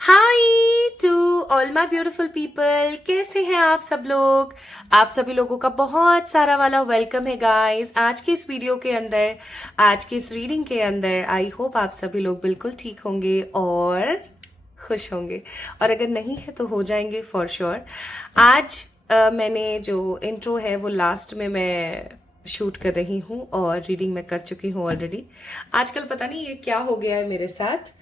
Hi to all my beautiful people, कैसे हैं आप सब लोग। आप सभी लोगों का बहुत सारा वाला वेलकम है गाइस आज की इस वीडियो के अंदर, आज की इस रीडिंग के अंदर। आई होप आप सभी लोग बिल्कुल ठीक होंगे और खुश होंगे, और अगर नहीं है तो हो जाएंगे फॉर श्योर। आज मैंने जो इंट्रो है वो लास्ट में मैं शूट कर रही हूँ और रीडिंग मैं कर चुकी हूँ ऑलरेडी। आजकल पता नहीं ये क्या हो गया है मेरे साथ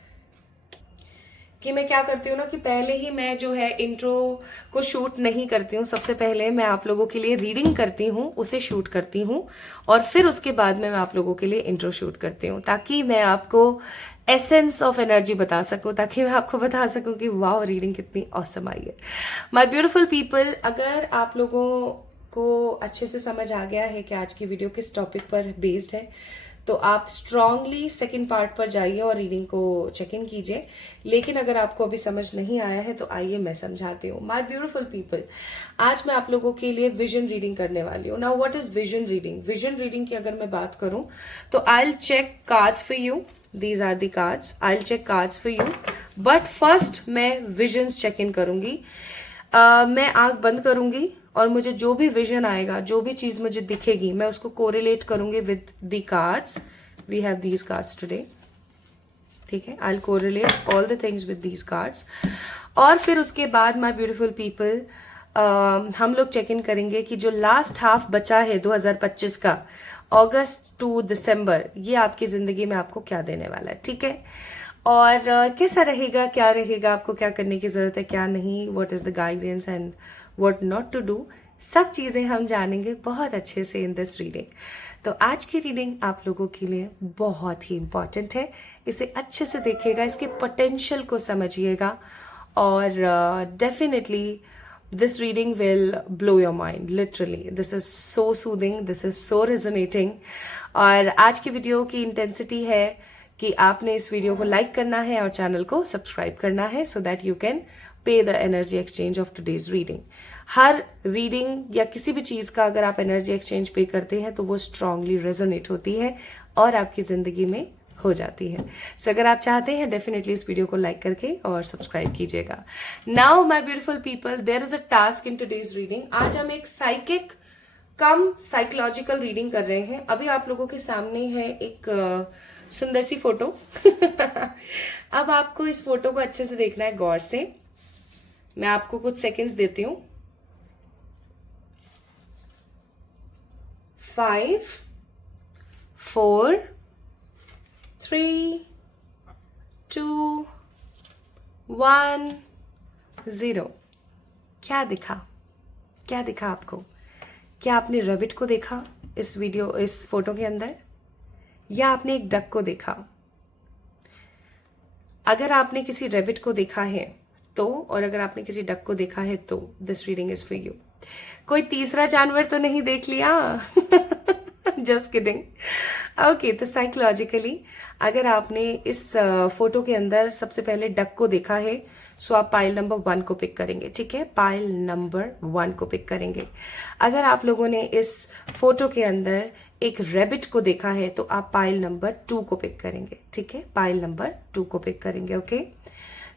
कि मैं क्या करती हूँ ना कि पहले ही मैं जो है इंट्रो को शूट नहीं करती हूँ। सबसे पहले मैं आप लोगों के लिए रीडिंग करती हूँ, उसे शूट करती हूँ, और फिर उसके बाद में मैं आप लोगों के लिए इंट्रो शूट करती हूँ, ताकि मैं आपको एसेंस ऑफ एनर्जी बता सकूं, ताकि मैं आपको बता सकूं कि वाह रीडिंग कितनी ऑसम आई है। माय ब्यूटीफुल पीपल, अगर आप लोगों को अच्छे से समझ आ गया है कि आज की वीडियो किस टॉपिक पर बेस्ड है, तो आप स्ट्रांगली सेकंड पार्ट पर जाइए और रीडिंग को चेक इन कीजिए। लेकिन अगर आपको अभी समझ नहीं आया है तो आइए मैं समझाती हूँ। माय ब्यूटीफुल पीपल, आज मैं आप लोगों के लिए विजन रीडिंग करने वाली हूँ। Now what is vision reading? Vision reading की अगर मैं बात करूँ तो I will check cards for you. These are the cards, I will check cards for you, but first मैं विजन्स चेक इन करूंगी। मैं आंख बंद करूंगी और मुझे जो भी विजन आएगा, जो भी चीज मुझे दिखेगी, मैं उसको कोरिलेट करूंगी with the cards. We have these cards today, ठीक है। I will correlate all the things with these cards, और फिर उसके बाद माय ब्यूटीफुल पीपल हम लोग चेक इन करेंगे कि जो लास्ट हाफ बचा है 2025 का, अगस्त टू दिसंबर, ये आपकी जिंदगी में आपको क्या देने वाला है, ठीक है। और कैसा रहेगा, क्या रहेगा, आपको क्या करने की जरूरत है, क्या नहीं, what is the guidance and what not to do, सब चीजें हम जानेंगे बहुत अच्छे से इन दिस रीडिंग। तो आज की रीडिंग आप लोगों के लिए बहुत ही इंपॉर्टेंट है। इसे अच्छे से देखिएगा, इसके पोटेंशियल को समझिएगा, और definitely this reading will blow your mind. Literally, this is so soothing, this is so resonating. और आज की वीडियो की इंटेंसिटी है कि आपने इस वीडियो को लाइक करना है और चैनल को सब्सक्राइब करना है, so that you can pay the energy exchange of today's reading. Her reading या किसी भी चीज का अगर आप एनर्जी एक्सचेंज पे करते हैं तो वो स्ट्रांगली रेजोनेट होती है और आपकी जिंदगी में हो जाती है। सो अगर आप चाहते हैं डेफिनेटली इस वीडियो को लाइक करके और सब्सक्राइब कीजिएगा। Now my beautiful people, there is a task in today's reading. आज हम एक साइकिक कम साइकोलॉजिकल रीडिंग कर रहे हैं। अभी आप लोगों के सामने है एक सुंदर सी फोटो। अब आपको इस फोटो को अच्छे से देखना है, गौर से। मैं आपको कुछ सेकंड्स देती हूं। 5 4 3 2 1 0। क्या दिखा, क्या दिखा आपको? क्या आपने रैबिट को देखा इस फोटो के अंदर, या आपने एक डक को देखा? अगर आपने किसी रैबिट को देखा है तो, और अगर आपने किसी डक को देखा है तो this reading is for you. कोई तीसरा जानवर तो नहीं देख लिया? Just kidding. ओके, तो साइकोलॉजिकली अगर आपने इस फोटो के अंदर सबसे पहले डक को देखा है, सो आप पाइल नंबर 1 को पिक करेंगे, ठीक है। पाइल नंबर 1 को पिक करेंगे। अगर आप लोगों ने इस फोटो के अंदर एक रैबिट को देखा है तो आप पाइल नंबर 2 को पिक करेंगे, ठीक है। पाइल नंबर 2 को पिक करेंगे, okay.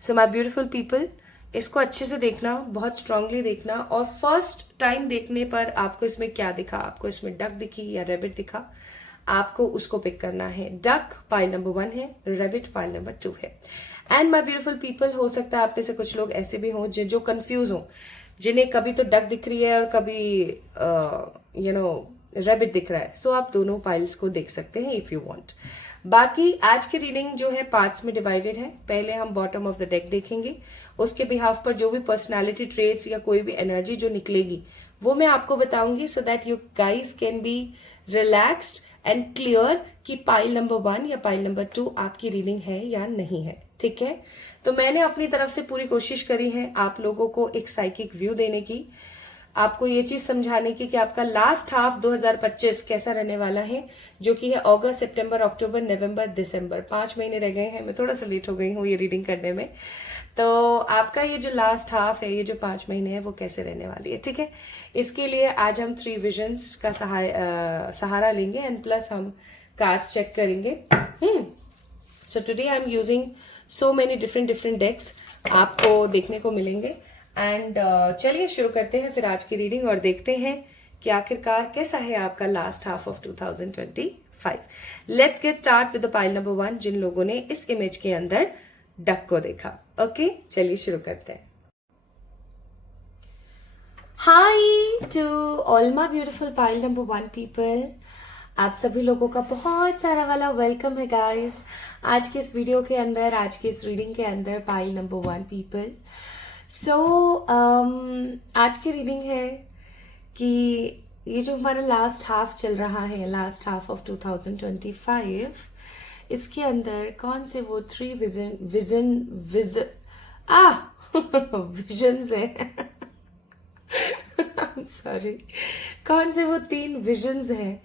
So my beautiful people, इसको अच्छे से देखना, बहुत स्ट्रांगली देखना, और फर्स्ट टाइम देखने पर आपको इसमें क्या दिखा, आपको इसमें डक दिखी या रैबिट दिखा, आपको उसको पिक करना है। डक पाइल नंबर 1 है, रैबिट पाइल नंबर 2 है। एंड माय ब्यूटीफुल पीपल, हो सकता है आप में से कुछ लोग ऐसे भी हों जो कंफ्यूज हों, जिन्हें कभी तो डक दिख रही है और कभी रैबिट दिख रहा है। सो आप दोनों पाइल्स को देख सकते हैं इफ यू वांट। बाकी आज की रीडिंग जो है पार्ट्स में डिवाइडेड है। पहले हम बॉटम ऑफ द डेक देखेंगे, उसके बिहाफ पर जो भी पर्सनालिटी ट्रेट्स या कोई भी एनर्जी जो निकलेगी वो मैं आपको बताऊंगी, so that you guys can be relaxed and clear कि पाइल नंबर 1 या पाइल नंबर 2 आपकी रीडिंग है या नहीं है, ठीक है। तो मैंने अपनी तरफ से पूरी कोशिश करी है आप लोगों को एक साइकिक व्यू देने की, आपको ये चीज समझाने की कि आपका लास्ट हाफ 2025 कैसा रहने वाला है, जो कि है अगस्त, सितंबर, अक्टूबर, नवंबर, दिसंबर। 5 महीने रह गए हैं। मैं थोड़ा सा लेट हो गई हूँ ये रीडिंग करने में। तो आपका ये जो लास्ट हाफ है, ये जो 5 महीने है, वो कैसे रहने वाली है, ठीक है। इसके लिए आज हम 3 विजन्स का सहारा लेंगे, एंड प्लस हम कार्ड्स चेक करेंगे। So today I am using so many different different decks आपको देखने को मिलेंगे। एंड चलिए शुरू करते हैं फिर आज की रीडिंग और देखते हैं कि आखिरकार कैसा है आपका last half of 2025। Let's get start with the pile number 1 जिन लोगों ने इस इमेज के अंदर डक को देखा। ओके चलिए शुरू करते हैं। Hi to all my beautiful pile number 1 people, आप सभी लोगों का बहुत सारा वाला वेलकम है गाइस आज की इस वीडियो के अंदर, आज की इस रीडिंग के अंदर पाइल नंबर 1 पीपल। सो आज की रीडिंग है कि ये जो हमारा लास्ट हाफ चल रहा है, लास्ट हाफ ऑफ 2025, इसके अंदर कौन से वो 3 विजन्स हैं सॉरी, कौन से वो 3 विजन्स हैं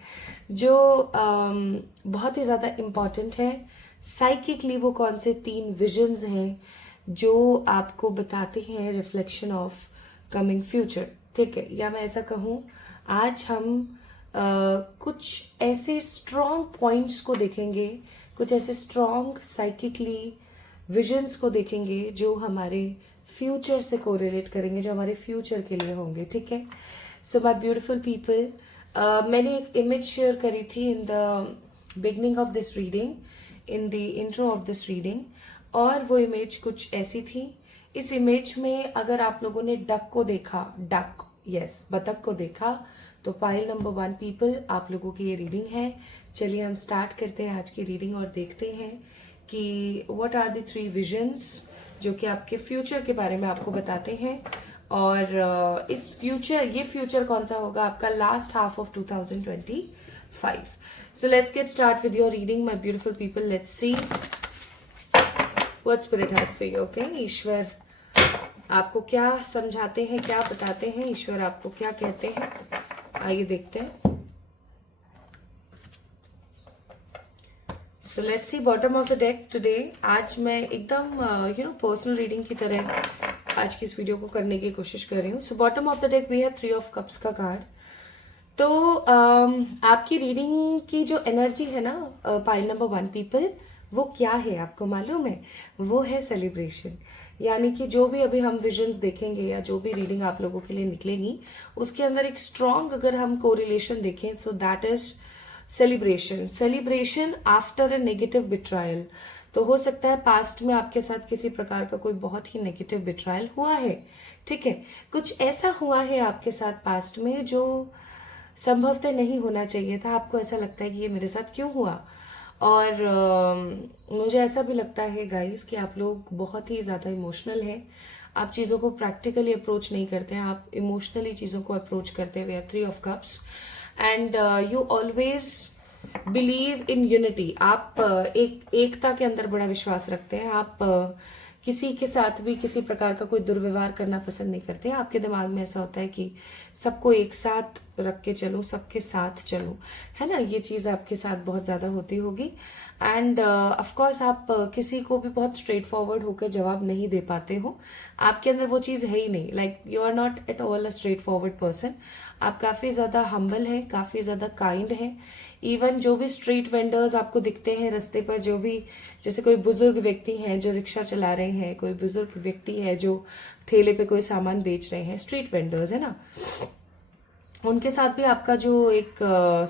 जो बहुत ही ज़्यादा इम्पॉर्टेंट है साइकिकली। वो कौन से 3 विजन्स हैं जो आपको बताते हैं रिफ्लेक्शन ऑफ कमिंग फ्यूचर, ठीक है। या मैं ऐसा कहूँ, आज हम कुछ ऐसे स्ट्रॉन्ग पॉइंट्स को देखेंगे, कुछ ऐसे स्ट्रॉन्ग साइकिकली विजन्स को देखेंगे जो हमारे फ्यूचर से कोरिलेट करेंगे, जो हमारे फ्यूचर के लिए होंगे, ठीक है। सो माय ब्यूटीफुल पीपल, मैंने एक इमेज शेयर करी थी in the beginning of this reading, in the intro of this reading, और वो इमेज कुछ ऐसी थी। इस इमेज में अगर आप लोगों ने डक को देखा, डक, यस, बतख को देखा, तो पाइल नंबर 1 पीपल आप लोगों की ये रीडिंग है। चलिए हम स्टार्ट करते हैं आज की रीडिंग और देखते हैं कि व्हाट आर द 3 विजन्स जो कि आपके फ्यूचर के बारे में आपको बताते हैं। और इस फ्यूचर, ये फ्यूचर कौन सा होगा आपका last half of 2025। So let's get start with your reading my beautiful people. Let's see what spirit has for you. Okay, ईश्वर आपको क्या समझाते हैं, क्या बताते हैं, ईश्वर आपको क्या कहते हैं, आइए देखते हैं। So let's see bottom of the deck today. आज मैं एकदम पर्सनल रीडिंग की तरह आज की इस वीडियो को करने की कोशिश कर रही हूँ। So bottom of the deck we have 3 of cups का कार्ड। तो आपकी रीडिंग की जो एनर्जी है ना पाइल नंबर 1 पीपल, वो क्या है आपको मालूम है? वो है सेलिब्रेशन। यानी कि जो भी अभी हम विजन्स देखेंगे या जो भी रीडिंग आप लोगों के लिए निकलेगी, उसके अंदर एक स्ट्रॉन्ग अगर हम कोरिलेशन देखें, so that is celebration. Celebration after a negative betrayal. तो हो सकता है पास्ट में आपके साथ किसी प्रकार का कोई बहुत ही नेगेटिव बिट्रायल हुआ है, ठीक है। कुछ ऐसा हुआ है आपके साथ पास्ट में जो संभवतः नहीं होना चाहिए था। आपको ऐसा लगता है कि ये मेरे साथ क्यों हुआ। और मुझे ऐसा भी लगता है गाइस कि आप लोग बहुत ही ज़्यादा इमोशनल हैं। आप चीज़ों को प्रैक्टिकली अप्रोच नहीं करते हैं, आप इमोशनली चीज़ों को अप्रोच करते हुए 3 of cups. And you always believe in unity. आप एकता के अंदर बड़ा विश्वास रखते हैं। आप किसी के साथ भी किसी प्रकार का कोई दुर्व्यवहार करना पसंद नहीं करते। आपके दिमाग में ऐसा होता है कि सबको एक साथ रख के चलूं, सबके साथ चलूं, है ना। ये चीज़ आपके साथ बहुत ज़्यादा होती होगी। एंड ऑफ कोर्स आप किसी को भी बहुत स्ट्रेट फॉरवर्ड होकर जवाब नहीं दे पाते हो। आपके अंदर वो चीज़ है ही नहीं। Like you are not at all a straightforward person. आप काफ़ी ज़्यादा हम्बल हैं, काफ़ी ज़्यादा काइंड हैं। इवन जो भी स्ट्रीट वेंडर्स आपको दिखते हैं रास्ते पर, जो भी जैसे कोई बुजुर्ग व्यक्ति हैं जो रिक्शा चला रहे हैं, कोई बुजुर्ग व्यक्ति है जो ठेले पे कोई सामान बेच रहे हैं, स्ट्रीट वेंडर्स है ना, उनके साथ भी आपका जो एक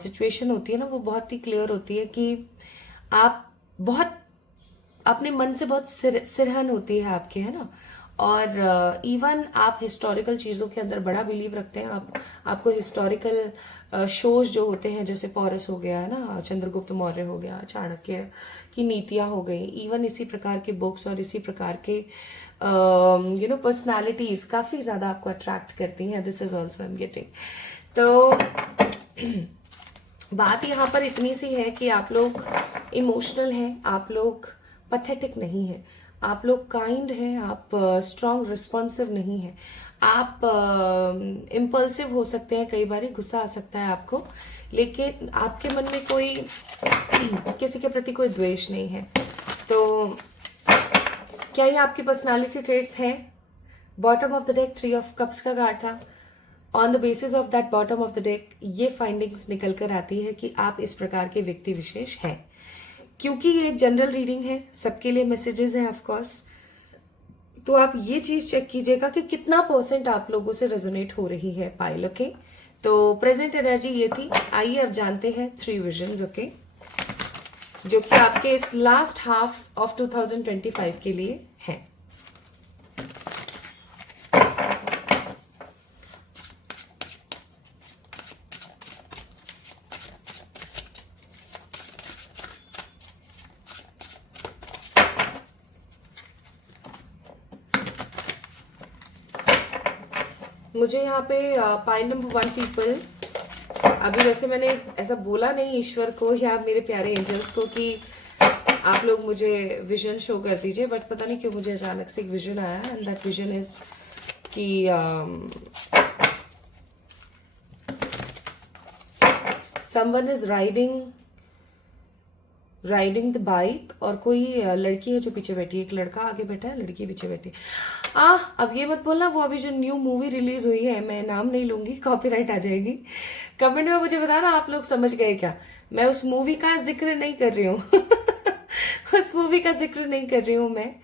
सिचुएशन होती है ना, वो बहुत ही क्लियर होती है कि आप बहुत अपने मन से बहुत सिरहन होती है आपके, है ना। और इवन आप हिस्टोरिकल चीज़ों के अंदर बड़ा बिलीव रखते हैं। आपको हिस्टोरिकल शोज जो होते हैं, जैसे पौरस हो गया है ना, चंद्रगुप्त मौर्य हो गया, चाणक्य की नीतियाँ हो गई, इवन इसी प्रकार के बुक्स और इसी प्रकार के पर्सनालिटीज काफ़ी ज़्यादा आपको अट्रैक्ट करती हैं। This is also I am getting. तो बात यहाँ पर इतनी सी है कि आप लोग इमोशनल हैं, आप लोग पथेटिक नहीं हैं, आप लोग काइंड हैं, आप स्ट्रॉन्ग रिस्पॉन्सिव नहीं हैं, आप इम्पल्सिव हो सकते हैं, कई बार गुस्सा आ सकता है आपको, लेकिन आपके मन में कोई किसी के प्रति कोई द्वेष नहीं है। तो क्या ये आपकी पर्सनालिटी ट्रेट्स हैं? Bottom of the deck 3 of cups का कार्ड था। On the basis of that bottom of the deck ये फाइंडिंग्स निकल कर आती है कि आप इस प्रकार के व्यक्ति विशेष हैं। क्योंकि ये एक जनरल रीडिंग है, सबके लिए मैसेजेस हैं ऑफ कोर्स, तो आप ये चीज चेक कीजिएगा कि कितना परसेंट आप लोगों से रेजोनेट हो रही है पाइल। ओके, तो प्रेजेंट एनर्जी ये थी। आइए अब जानते हैं 3 विजन्स, ओके, जो कि आपके इस लास्ट हाफ ऑफ 2025 के लिए हैं। मुझे यहाँ पे पाइल नंबर 1 पीपल, अभी वैसे मैंने ऐसा बोला नहीं ईश्वर को या मेरे प्यारे एंजल्स को कि आप लोग मुझे विजन शो कर दीजिए, बट पता नहीं क्यों मुझे अचानक से एक विजन आया, एंड दैट विजन इज कि someone is riding the bike, और कोई लड़की है जो पीछे बैठी है, एक लड़का आगे बैठा है, लड़की पीछे बैठी है। अब ये मत बोलना वो अभी जो न्यू मूवी रिलीज हुई है, मैं नाम नहीं लूंगी, कॉपीराइट आ जाएगी। कमेंट में मुझे बताना आप लोग समझ गए क्या। मैं उस मूवी का जिक्र नहीं कर रही हूँ उस मूवी का जिक्र नहीं कर रही हूँ मैं।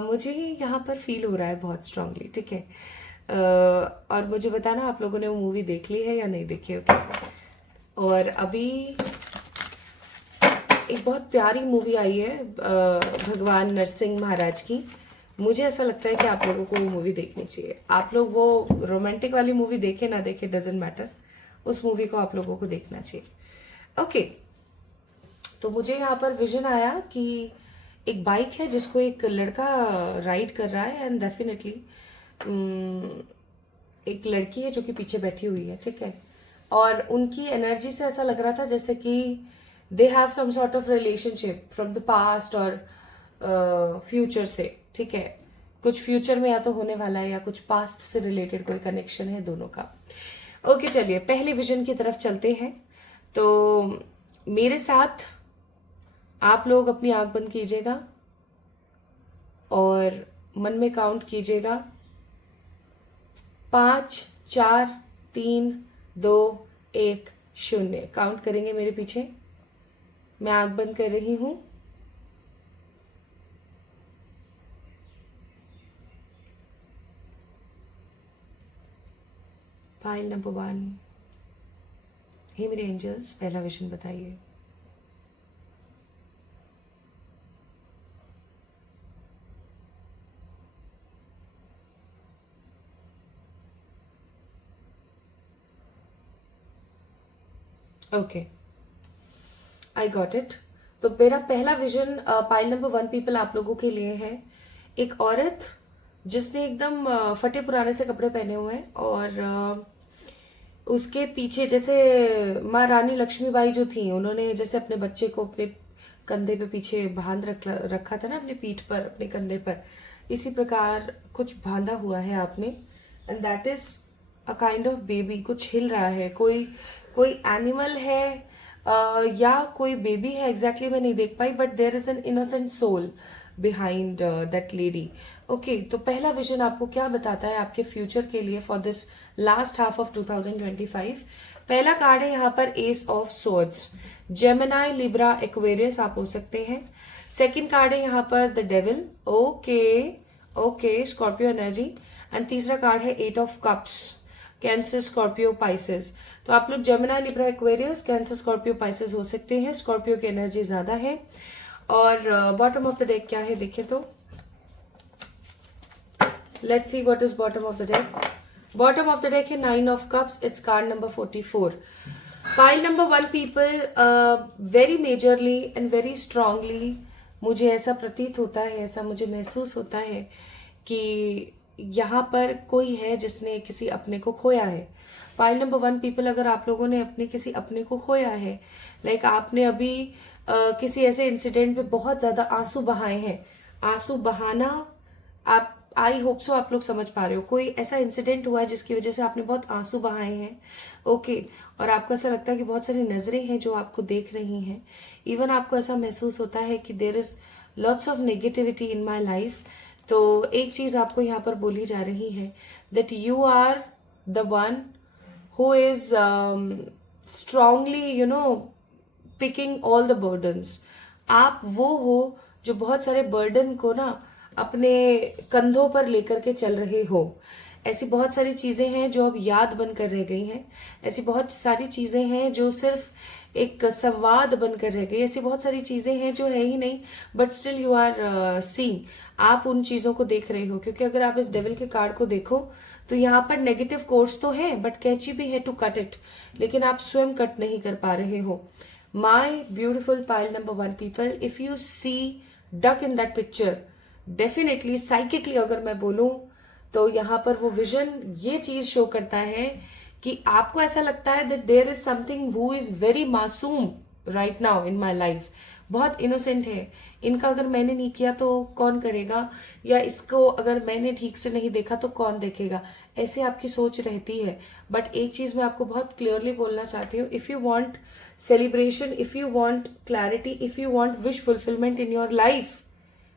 मुझे यहाँ पर फील हो रहा है बहुत स्ट्रांगली, ठीक है। और मुझे बताना आप लोगों ने वो मूवी देख ली है या नहीं देखी, ओके। और अभी एक बहुत प्यारी मूवी आई है भगवान नरसिंह महाराज की। मुझे ऐसा लगता है कि आप लोगों को वो मूवी देखनी चाहिए। आप लोग वो रोमांटिक वाली मूवी देखे ना देखे, डजेंट मैटर, उस मूवी को आप लोगों को देखना चाहिए, ओके। तो मुझे यहाँ पर विजन आया कि एक बाइक है जिसको एक लड़का राइड कर रहा है, एंड डेफिनेटली एक लड़की है जो कि पीछे बैठी हुई है, ठीक है। और उनकी एनर्जी से ऐसा लग रहा था जैसे कि they have some sort of relationship from the past और फ्यूचर से, ठीक है। कुछ फ्यूचर में या तो होने वाला है या कुछ पास्ट से रिलेटेड कोई कनेक्शन है दोनों का। ओके, चलिए पहले विजन की तरफ चलते हैं। तो मेरे साथ आप लोग अपनी आंख बंद कीजिएगा और मन में काउंट कीजिएगा 5 4 3 2 1 0। काउंट करेंगे मेरे पीछे। मैं आंख बंद कर रही हूं। File number 1। हे मेरे एंजल्स, पहला विजन बताइए। Okay, I got it. तो मेरा पहला विजन पाइल नंबर 1 पीपल आप लोगों के लिए है। एक औरत जिसने एकदम फटे पुराने से कपड़े पहने हुए हैं, और उसके पीछे जैसे माँ रानी लक्ष्मीबाई जो थी, उन्होंने जैसे अपने बच्चे को अपने कंधे पे पीछे बांध रखा था ना, अपनी पीठ पर, अपने कंधे पर, इसी प्रकार कुछ बांधा हुआ है आपने, and that is a kind of baby. कुछ हिल रहा है, कोई एनिमल है या कोई बेबी है, एग्जैक्टली मैं नहीं देख पाई, but there is an innocent soul behind that lady. Okay, तो पहला विजन आपको क्या बताता है आपके फ्यूचर के लिए for this last half of 2025। पहला कार्ड है यहाँ पर S of swords. Gemini, Libra, Aquarius आप हो सकते हैं। सेकंड कार्ड है यहाँ पर the devil. Okay, Scorpio energy. And तीसरा कार्ड है 8 of cups, cancer, Scorpio, Pisces. तो आप लोग Gemini, Libra, Aquarius, cancer, Scorpio, Pisces हो सकते हैं। स्कॉर्पियो की एनर्जी ज्यादा है। और बॉटम ऑफ द डेक क्या है देखें तो, let's see what is bottom of the deck. Bottom of the deck है 9 of cups. Its card number 44। Pile number 1 people, very majorly and very strongly मुझे ऐसा प्रतीत होता है, ऐसा मुझे महसूस होता है कि यहाँ पर कोई है जिसने किसी अपने को खोया है। पाइल नंबर 1 पीपल, अगर आप लोगों ने अपने किसी अपने को खोया है, लाइक आपने अभी किसी ऐसे इंसिडेंट पे बहुत ज्यादा आंसू बहाए हैं। आंसू बहाना, आप आई होप सो आप लोग समझ पा रहे हो। कोई ऐसा इंसिडेंट हुआ है जिसकी वजह से आपने बहुत आंसू बहाए हैं, ओके। और आपको ऐसा लगता है कि बहुत सारी नजरें हैं जो आपको देख रही हैं। इवन आपको ऐसा महसूस होता है कि there is lots of negativity in my life. तो एक चीज आपको यहाँ पर बोली जा रही है that you are the one who is strongly picking all the burdens। आप वो हो जो बहुत सारे बर्डन को ना अपने कंधों पर लेकर के चल रहे हो। ऐसी बहुत सारी चीजें हैं जो अब याद बनकर रह गई हैं। ऐसी बहुत सारी चीजें हैं जो सिर्फ एक संवाद बनकर रह गई। ऐसी बहुत सारी चीजें हैं जो है ही नहीं, but still you are seeing. आप उन चीजों को देख रहे हो, क्योंकि अगर आप इस डेविल के कार्ड को देखो तो यहाँ पर नेगेटिव कोर्स तो है, बट कैंची भी है टू कट इट, लेकिन आप स्वयं कट नहीं कर पा रहे हो। My beautiful pile number 1 people, if you see duck in that picture, definitely psychically अगर मैं बोलूं तो यहाँ पर वो विजन ये चीज शो करता है कि आपको ऐसा लगता है that there is something who is very मासूम right now in my life. बहुत इनोसेंट है। इनका अगर मैंने नहीं किया तो कौन करेगा, या इसको अगर मैंने ठीक से नहीं देखा तो कौन देखेगा, ऐसे आपकी सोच रहती है। बट एक चीज मैं आपको बहुत क्लियरली बोलना चाहती हूँ, if you want celebration, if you want clarity, if you want wish fulfilment in your life,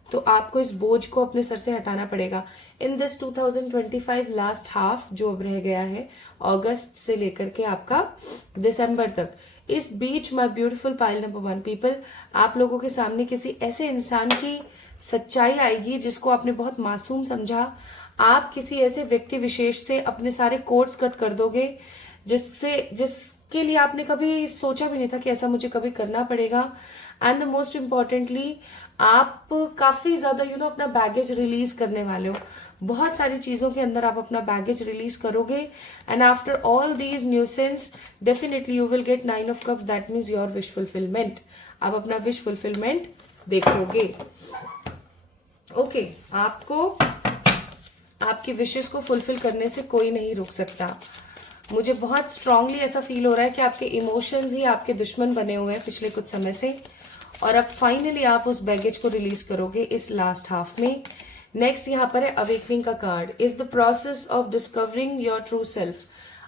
तो आपको इस बोझ को अपने सर से हटाना पड़ेगा। इन दिस 2025 लास्ट हाफ जो अब रह गया है, अगस्त से लेकर के आपका दिसंबर तक, इस बीच my beautiful pile number 1 people, आप लोगों के सामने किसी ऐसे इंसान की सच्चाई आएगी जिसको आपने बहुत मासूम समझा। आप किसी ऐसे व्यक्ति विशेष से अपने सारे कोड्स कट कर दोगे जिसके लिए आपने कभी सोचा भी नहीं था कि ऐसा मुझे कभी करना पड़ेगा। एंड द मोस्ट इम्पॉर्टेंटली, आप काफी ज्यादा अपना बैगेज रिलीज करने वाले हो। बहुत सारी चीजों के अंदर आप अपना बैगेज रिलीज करोगे, and after all these nuisance definitely you will get 9 of cups, that means your wish fulfilment. आप अपना विश फुलफिलमेंट देखोगे। ओके, आपको आपकी विशेस को फुलफिल करने से कोई नहीं रोक सकता। मुझे बहुत स्ट्रांगली ऐसा फील हो रहा है कि आपके इमोशंस ही आपके दुश्मन बने हुए हैं पिछले कुछ समय से, और अब फाइनली आप उस बैगेज को रिलीज करोगे इस लास्ट हाफ में। नेक्स्ट यहाँ पर है अवेकनिंग का card, is the process of discovering your true self.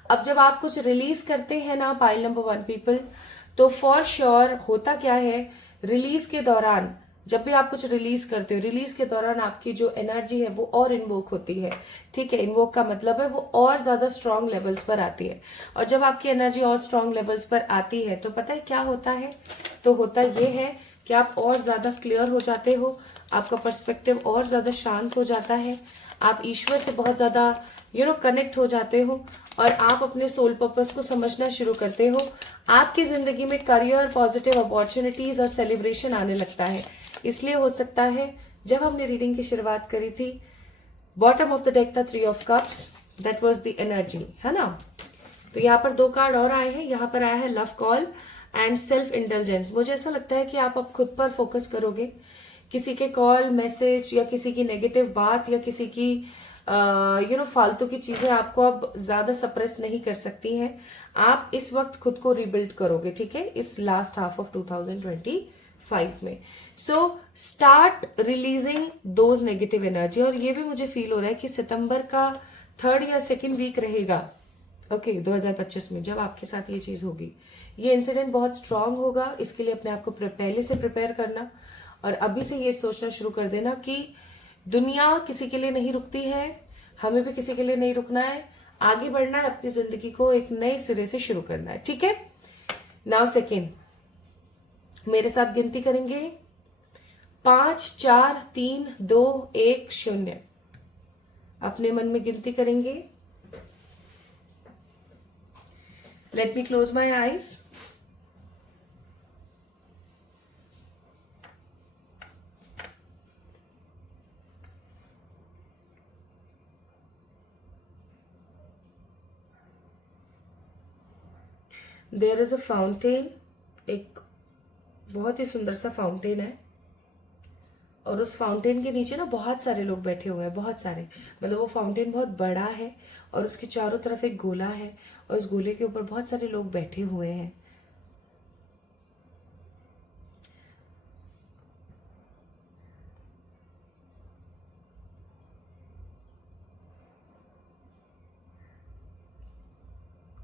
अब जब आप कुछ रिलीज करते हैं ना पाइल नंबर 1 पीपल, तो फॉर श्योर होता क्या है, रिलीज के दौरान जब भी आप कुछ रिलीज करते हो, रिलीज के दौरान आपकी जो एनर्जी है वो और इन्वोक होती है। ठीक है, इन्वोक का मतलब है वो और ज्यादा स्ट्रांग लेवल्स पर आती है। और जब आपकी एनर्जी और स्ट्रांग लेवल्स पर आती है तो पता है क्या होता है, तो होता ये है कि आप और ज्यादा क्लियर हो जाते हो, आपका पर्सपेक्टिव और ज्यादा शांत हो जाता है, आप ईश्वर से बहुत ज्यादा कनेक्ट हो जाते हो, और आप अपने सोल पर्पस को समझना शुरू करते हो। आपकी जिंदगी में करियर, पॉजिटिव अपॉर्चुनिटीज और सेलिब्रेशन आने लगता है। इसलिए हो सकता है जब हमने रीडिंग की शुरुआत करी थी, बॉटम ऑफ द डेक था 3 of cups, that was the energy, है ना। तो यहाँ पर 2 कार्ड और आए हैं, यहाँ पर आया है love call and self intelligence. मुझे ऐसा लगता है कि आप अब खुद पर फोकस करोगे। किसी के कॉल, मैसेज, या किसी की नेगेटिव बात, या किसी की फालतू की चीजें आपको अब ज्यादा सप्रेस नहीं कर सकती हैं। आप इस वक्त खुद को रिबिल्ड करोगे, ठीक है, इस लास्ट हाफ ऑफ 2025 में। So start releasing those negative energy. और ये भी मुझे फील हो रहा है कि सितंबर का 3rd या 2nd वीक रहेगा, ओके, 2025 में, जब आपके साथ ये चीज होगी। ये इंसिडेंट बहुत स्ट्रांग होगा, इसके लिए अपने आप को पहले से प्रिपेयर करना, और अभी से ये सोचना शुरू कर देना कि दुनिया किसी के लिए नहीं रुकती है, हमें भी किसी के लिए नहीं रुकना है, आगे बढ़ना है, अपनी जिंदगी को एक नए सिरे से शुरू करना है, ठीक है। नाउ सेकेंड, मेरे साथ गिनती करेंगे, 5 4 3 2 1 0। अपने मन में गिनती करेंगे। Let me close my eyes. There is a fountain, एक बहुत ही सुंदर सा फाउंटेन है, और उस फाउंटेन के नीचे ना बहुत सारे लोग बैठे हुए हैं, बहुत सारे, मतलब वो फाउंटेन बहुत बड़ा है, और उसके चारों तरफ एक गोला है, और उस गोले के ऊपर बहुत सारे लोग बैठे हुए हैं।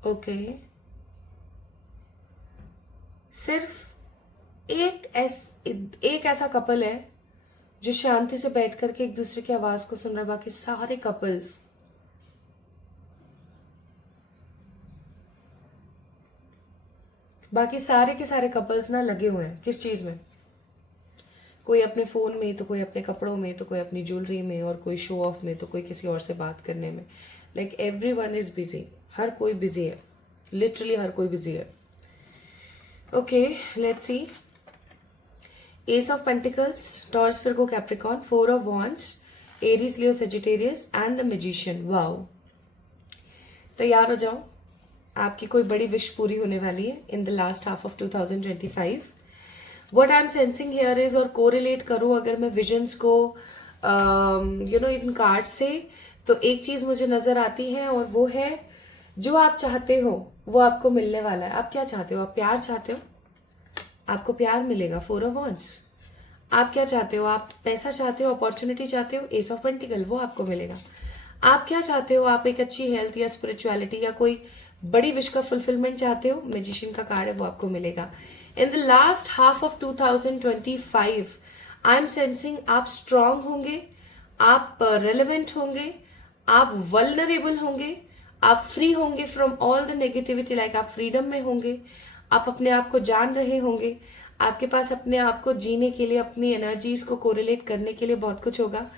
ओके, सिर्फ एक ऐसा कपल है जो शांति से बैठ करके एक दूसरे की आवाज को सुन रहा है। बाकी सारे कपल्स बाकी सारे के सारे कपल्स ना लगे हुए हैं किस चीज में, कोई अपने फ़ोन में, तो कोई अपने कपड़ों में, तो कोई अपनी ज्वेलरी में, और कोई शो ऑफ में, तो कोई किसी और से बात करने में. Like everyone is busy. हर कोई बिजी है, लिटरली हर कोई बिजी है. Okay, let's see. Ace of Pentacles, Taurus, Virgo, Capricorn, Four of Wands, Aries, Leo, Sagittarius and the Magician. Wow. तैयार हो जाओ, आपकी कोई बड़ी विश पूरी होने वाली है इन the last half of 2025. What I am sensing here is, और कोरिलेट करूं अगर मैं विजन्स को इन कार्ड से, तो एक चीज मुझे नजर आती है, और वो है जो आप चाहते हो वो आपको मिलने वाला है. आप क्या चाहते हो? आप प्यार चाहते हो, आपको प्यार मिलेगा. Four of wands. आप क्या चाहते हो? आप पैसा चाहते हो, अपॉर्चुनिटी चाहते हो, एस ऑफ पेंटिकल, वो आपको मिलेगा. आप क्या चाहते हो? आप एक अच्छी हेल्थ या स्पिरिचुअलिटी या कोई बड़ी विश का फुलफिलमेंट चाहते हो, मैजिशियन का कार्ड है, वो आपको मिलेगा. इन the last half of 2025 I am sensing आप स्ट्रांग होंगे, आप रेलेवेंट होंगे, आप वल्नरेबल होंगे, आप फ्री होंगे from all the negativity. Like आप फ्रीडम में होंगे, आप अपने आप को जान रहे होंगे, आपके पास अपने आप को जीने के लिए, अपनी एनर्जीज को कोरिलेट करने के लिए बहुत कुछ होगा.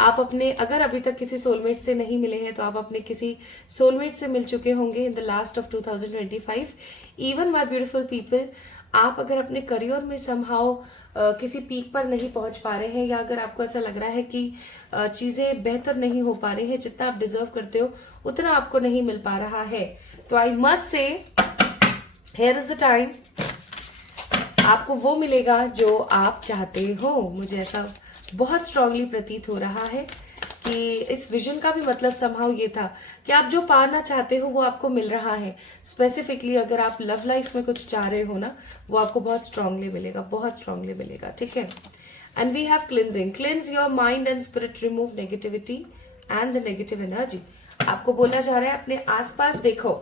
आप अपने, अगर अभी तक किसी सोलमेट से नहीं मिले हैं, तो आप अपने किसी सोलमेट से मिल चुके होंगे इन the last of 2025. Even my beautiful people, आप अगर अपने करियर में समहाउ किसी पीक पर नहीं पहुंच पा रहे हैं, या अगर आपको ऐसा लग रहा है कि चीजें बेहतर नहीं हो पा रही है, जितना आप डिजर्व करते हो उतना आपको नहीं मिल पा रहा है, तो आई मस्ट से हियर इज द टाइम. आपको वो मिलेगा जो आप चाहते हो. मुझे ऐसा बहुत स्ट्रांगली प्रतीत हो रहा है कि इस विजन का भी मतलब समहाउ ये था कि आप जो पाना चाहते हो वो आपको मिल रहा है. स्पेसिफिकली अगर आप लव लाइफ में कुछ चाह रहे हो ना, वो आपको बहुत स्ट्रांगली मिलेगा, बहुत स्ट्रांगली मिलेगा. ठीक है. And we have cleansing. Cleanse your mind and spirit, remove negativity and the negative energy. आपको बोला जा रहा है अपने आसपास देखो,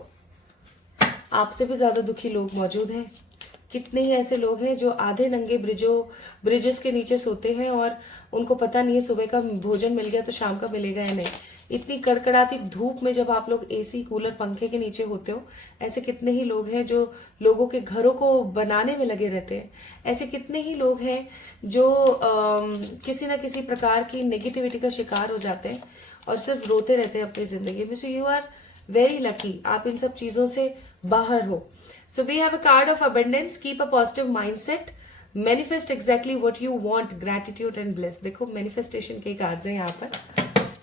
आपसे भी ज्यादा दुखी लोग मौजूद हैं. कितने ही ऐसे लोग हैं जो आधे नंगे ब्रिजेस के नीचे सोते हैं, और उनको पता नहीं है सुबह का भोजन मिल गया तो शाम का मिलेगा या नहीं. इतनी कड़कड़ाती धूप में जब आप लोग एसी, कूलर, पंखे के नीचे होते हो, ऐसे कितने ही लोग हैं जो लोगों के घरों को बनाने में लगे रहते हैं. ऐसे कितने ही लोग हैं जो किसी ना किसी प्रकार की नेगेटिविटी का शिकार हो जाते हैं और सिर्फ रोते रहते हैं अपनी जिंदगी में. So you are very lucky, आप इन सब चीजों से बाहर हो. So we have a card of abundance. Keep a positive mindset. Manifest exactly what you want. Gratitude and bliss. देखो manifestation के कार्ड्स हैं यहाँ पर.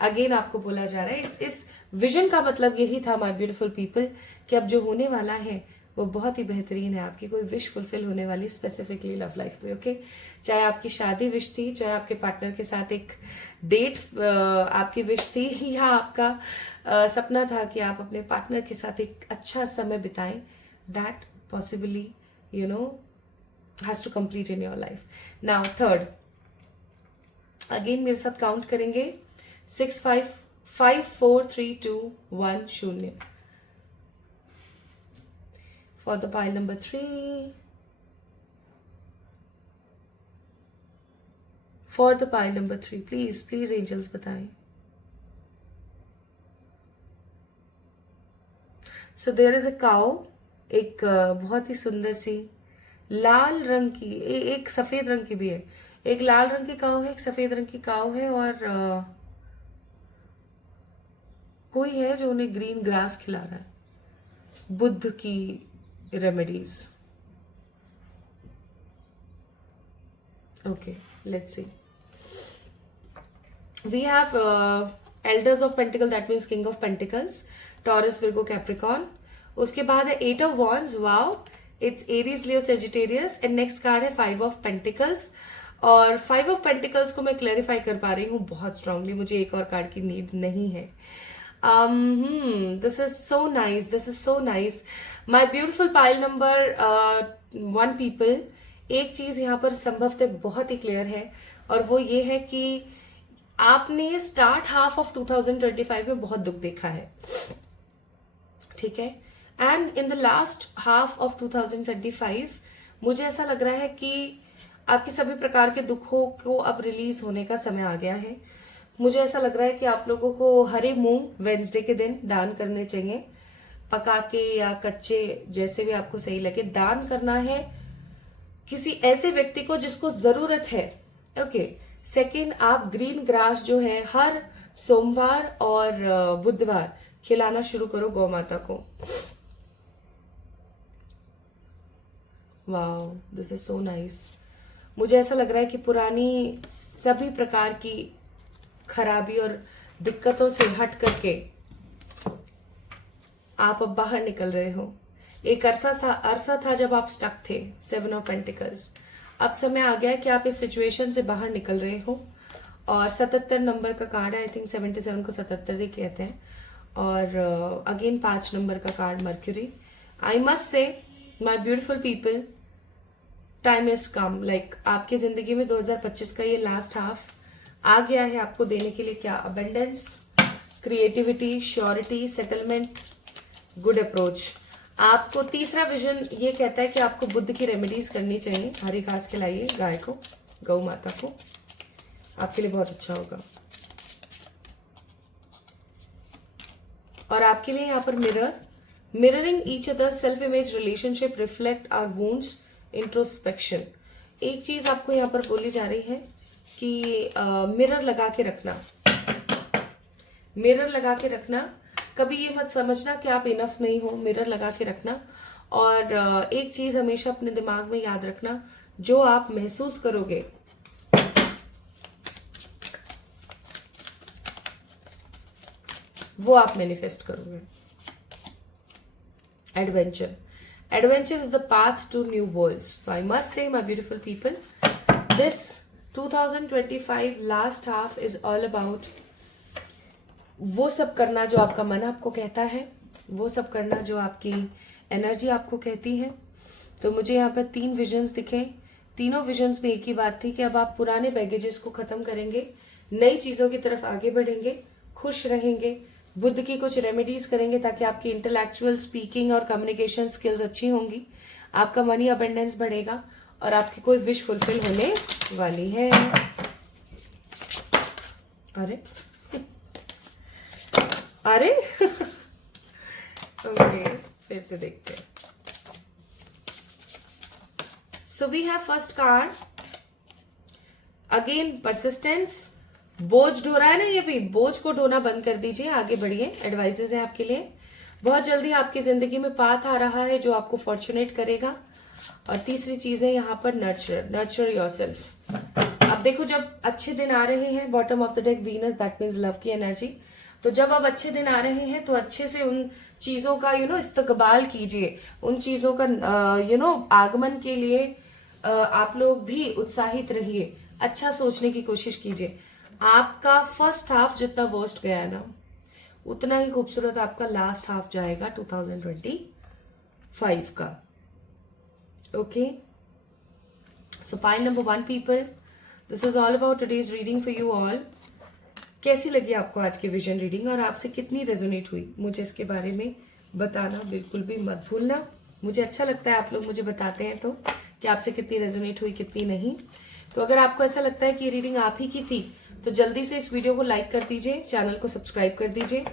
अगेन आपको बोला जा रहा है, इस विजन का मतलब यही था माय ब्यूटीफुल पीपल, कि अब जो होने वाला है वो बहुत ही बेहतरीन है. आपकी कोई विश फुलफिल होने वाली, स्पेसिफिकली लव लाइफ में. ओके, चाहे आपकी शादी विश थी, चाहे आपके पार्टनर के साथ एक डेट आपकी विश थी, या आपका सपना था कि आप अपने पार्टनर के साथ एक अच्छा समय बिताएं. That possibly, has to complete in your life. Now, third. Again, मेरे साथ काउंट करेंगे. 6, 5, 5, 4, 3, 2, 1, 0. For the pile number 3. For the pile number 3. Please, please, angels, बताएं. So there is a cow. एक बहुत ही सुंदर सी लाल रंग की, एक सफेद रंग की भी है. एक लाल रंग की काऊ है, एक सफेद रंग की काऊ है, और कोई है जो उन्हें ग्रीन ग्रास खिला रहा है. बुद्ध की remedies. Okay, let's see. We have elders of pentacle, that means king of pentacles, Taurus, Virgo, Capricorn. उसके बाद है 8 of wands. Wow, it's Aries, Leo, Sagittarius. And next card है 5 ऑफ पेंटिकल्स. और 5 of pentacles को मैं clarify कर पा रही हूँ बहुत स्ट्रांगली, मुझे एक और कार्ड की नीड नहीं है. This is so nice, this is so nice. My beautiful pile number 1 people, एक चीज यहाँ पर संभवतः बहुत ही क्लियर है, और वो ये है कि आपने स्टार्ट हाफ ऑफ 2025 में बहुत दुख देखा है. ठीक है. And in the last half of 2025 मुझे ऐसा लग रहा है कि आपके सभी प्रकार के दुखों को अब रिलीज होने का समय आ गया है. मुझे ऐसा लग रहा है कि आप लोगों को हरे मूंग वेंसडे के दिन दान करने चाहिए, पका के या कच्चे, जैसे भी आपको सही लगे. दान करना है किसी ऐसे व्यक्ति को जिसको जरूरत है. ओके। सेकंड, आप ग्रीन ग्रास जो है हर सोमवार और बुधवार खिलाना शुरू करो गौ माता को। Wow, this is so nice. मुझे ऐसा लग रहा है कि पुरानी सभी प्रकार की खराबी और दिक्कतों से हट करके आप अब बाहर निकल रहे हो। एक अरसा था जब आप स्टक थे, 7 ऑफ पेंटिकल्स। अब समय आ गया है कि आप इस सिचुएशन से बाहर निकल रहे हो। और 77 नंबर का कार्ड है, आई थिंक 77 को 77 ही कहते हैं। और अगेन 5 नंबर का कार्ड, मर्क्यूरी। आई मस्ट से माई beautiful people, time is come. Like आपकी जिंदगी में 2025 का ये लास्ट हाफ आ गया है आपको देने के लिए क्या? Abundance, creativity, surety, settlement, good approach. आपको तीसरा विजन ये कहता है कि आपको बुद्ध की रेमेडीज करनी चाहिए। हरी घास खिलाइए गाय को, गौ माता को, आपके लिए बहुत अच्छा होगा। और आपके लिए यहाँ पर mirroring each other, self image, relationship, reflect our wounds, introspection. एक चीज आपको यहाँ पर बोली जा रही है कि मिरर लगा के रखना, मिरर लगा के रखना। कभी ये मत समझना कि आप इनफ नहीं हो, मिरर लगा के रखना। और एक चीज हमेशा अपने दिमाग में याद रखना, जो आप महसूस करोगे वो आप मैनिफेस्ट करोगे। Adventure, adventure is the path to new worlds. So I must say, my beautiful people, this 2025 last half is all about वो सब करना जो आपका मन आपको कहता है, वो सब करना जो आपकी एनर्जी आपको कहती है। तो मुझे यहाँ पर 3 विजन्स दिखे। तीनों विजन्स में एक ही बात थी कि अब आप पुराने बैगेजेस को खत्म करेंगे, नई चीजों की तरफ आगे बढ़ेंगे, खुश रहेंगे, बुद्ध की कुछ रेमेडीज करेंगे ताकि आपकी इंटेलेक्चुअल, स्पीकिंग और कम्युनिकेशन स्किल्स अच्छी होंगी, आपका मनी अबेंडेंस बढ़ेगा और आपकी कोई विश फुलफिल होने वाली है। अरे अरे ओके, फिर से देखते हैं। So we have first card again, persistence. बोझ ढो रहा है ना, ये भी बोझ को ढोना बंद कर दीजिए, आगे बढ़िए। एडवाइसेस है आपके लिए। बहुत जल्दी आपकी जिंदगी में पाथ आ रहा है जो आपको फॉर्चुनेट करेगा। और तीसरी चीज है यहाँ पर नर्चर योरसेल्फ। अब देखो, जब अच्छे दिन आ रहे हैं, bottom of the deck Venus, that means love की एनर्जी। तो जब अब अच्छे दिन आ रहे हैं तो अच्छे से उन चीजों का इस्तकबाल कीजिए, उन चीजों का आगमन के लिए आप लोग भी उत्साहित रहिए, अच्छा सोचने की कोशिश कीजिए। आपका फर्स्ट हाफ जितना वर्स्ट गया ना, उतना ही खूबसूरत आपका लास्ट हाफ जाएगा 2025 का। Okay, so pile number 1 people, this is all about today's reading for you all. कैसी लगी आपको आज की विजन रीडिंग और आपसे कितनी रेजोनेट हुई, मुझे इसके बारे में बताना बिल्कुल भी मत भूलना। मुझे अच्छा लगता है आप लोग मुझे बताते हैं तो कि आपसे कितनी रेजोनेट हुई, कितनी नहीं। तो अगर आपको ऐसा लगता है कि ये रीडिंग आप ही की थी तो जल्दी से इस वीडियो को लाइक कर दीजिए, चैनल को सब्सक्राइब कर दीजिए।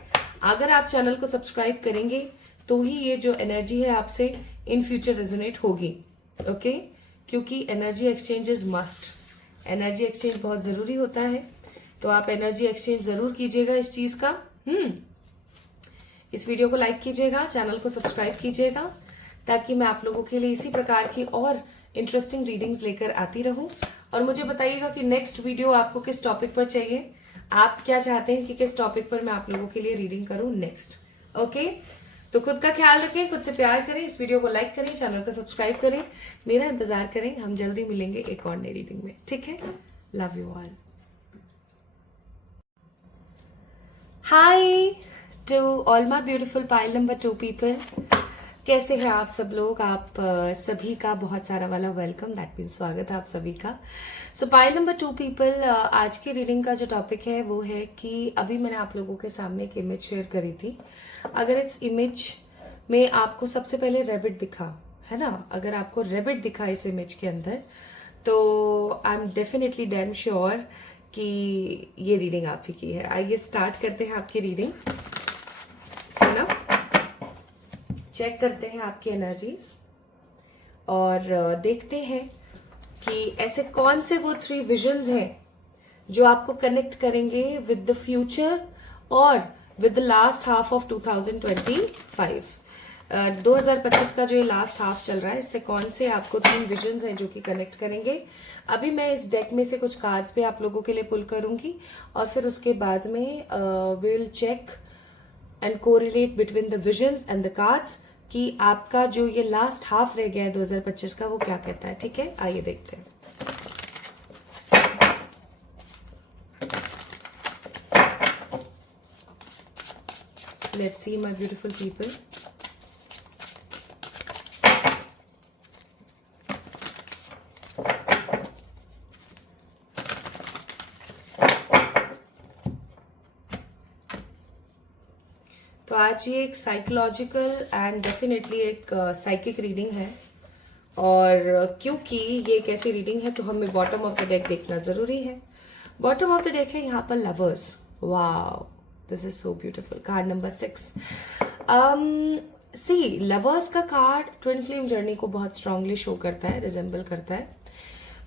अगर आप चैनल को सब्सक्राइब करेंगे तो ही ये जो एनर्जी है आपसे इन फ्यूचर रेजोनेट होगी। ओके, क्योंकि energy exchange is must. Energy exchange बहुत जरूरी होता है, तो आप एनर्जी एक्सचेंज जरूर कीजिएगा इस चीज का। इस वीडियो को लाइक कीजिएगा, चैनल को सब्सक्राइब कीजिएगा, ताकि मैं आप लोगों के लिए इसी प्रकार की और इंटरेस्टिंग रीडिंग्स लेकर आती रहूं। और मुझे बताइएगा कि नेक्स्ट वीडियो आपको किस टॉपिक पर चाहिए, आप क्या चाहते हैं कि किस टॉपिक पर मैं आप लोगों के लिए रीडिंग करूं नेक्स्ट। ओके, तो खुद का ख्याल रखें, खुद से प्यार करें, इस वीडियो को लाइक करें, चैनल को सब्सक्राइब करें, मेरा इंतजार करें। हम जल्दी मिलेंगे एक और नई रीडिंग में, ठीक है? Love you all. Hi to all my beautiful pile number 2 people. कैसे हैं आप सब लोग? आप सभी का बहुत सारा वाला वेलकम, दैट मीन्स स्वागत है आप सभी का। सो पाइल नंबर 2 पीपल, आज की रीडिंग का जो टॉपिक है वो है कि अभी मैंने आप लोगों के सामने एक इमेज शेयर करी थी। अगर इस इमेज में आपको सबसे पहले रैबिट दिखा है ना, अगर आपको रैबिट दिखा इस इमेज के अंदर, तो I am definitely damn sure कि ये रीडिंग आप ही की है। आइए स्टार्ट करते हैं आपकी रीडिंग, है ना। चेक करते हैं आपकी एनर्जीज और देखते हैं कि ऐसे कौन से वो 3 विजन्स हैं जो आपको कनेक्ट करेंगे विद द फ्यूचर और with the last half of 2025। 2025 का जो ये लास्ट हाफ चल रहा है, इससे कौन से आपको 3 विजन्स हैं जो कि कनेक्ट करेंगे। अभी मैं इस डेक में से कुछ कार्ड्स भी आप लोगों के लिए पुल करूंगी और फिर उसके बाद में will check and correlate between the visions and the cards कि आपका जो ये लास्ट हाफ रह गया है 2025 का, वो क्या कहता है। ठीक है, आइए देखते हैं। Let's see, my beautiful people. तो आज ये एक साइकोलॉजिकल एंड डेफिनेटली एक साइकिक रीडिंग है, और क्योंकि ये एक ऐसी रीडिंग है तो हमें बॉटम ऑफ द डेक देखना जरूरी है। बॉटम ऑफ द डेक है यहाँ पर lovers. Wow, this is so beautiful. Card number 6। See, lovers का कार्ड ट्विन फ्लेम जर्नी को बहुत स्ट्रांगली शो करता है, रिजेंबल करता है।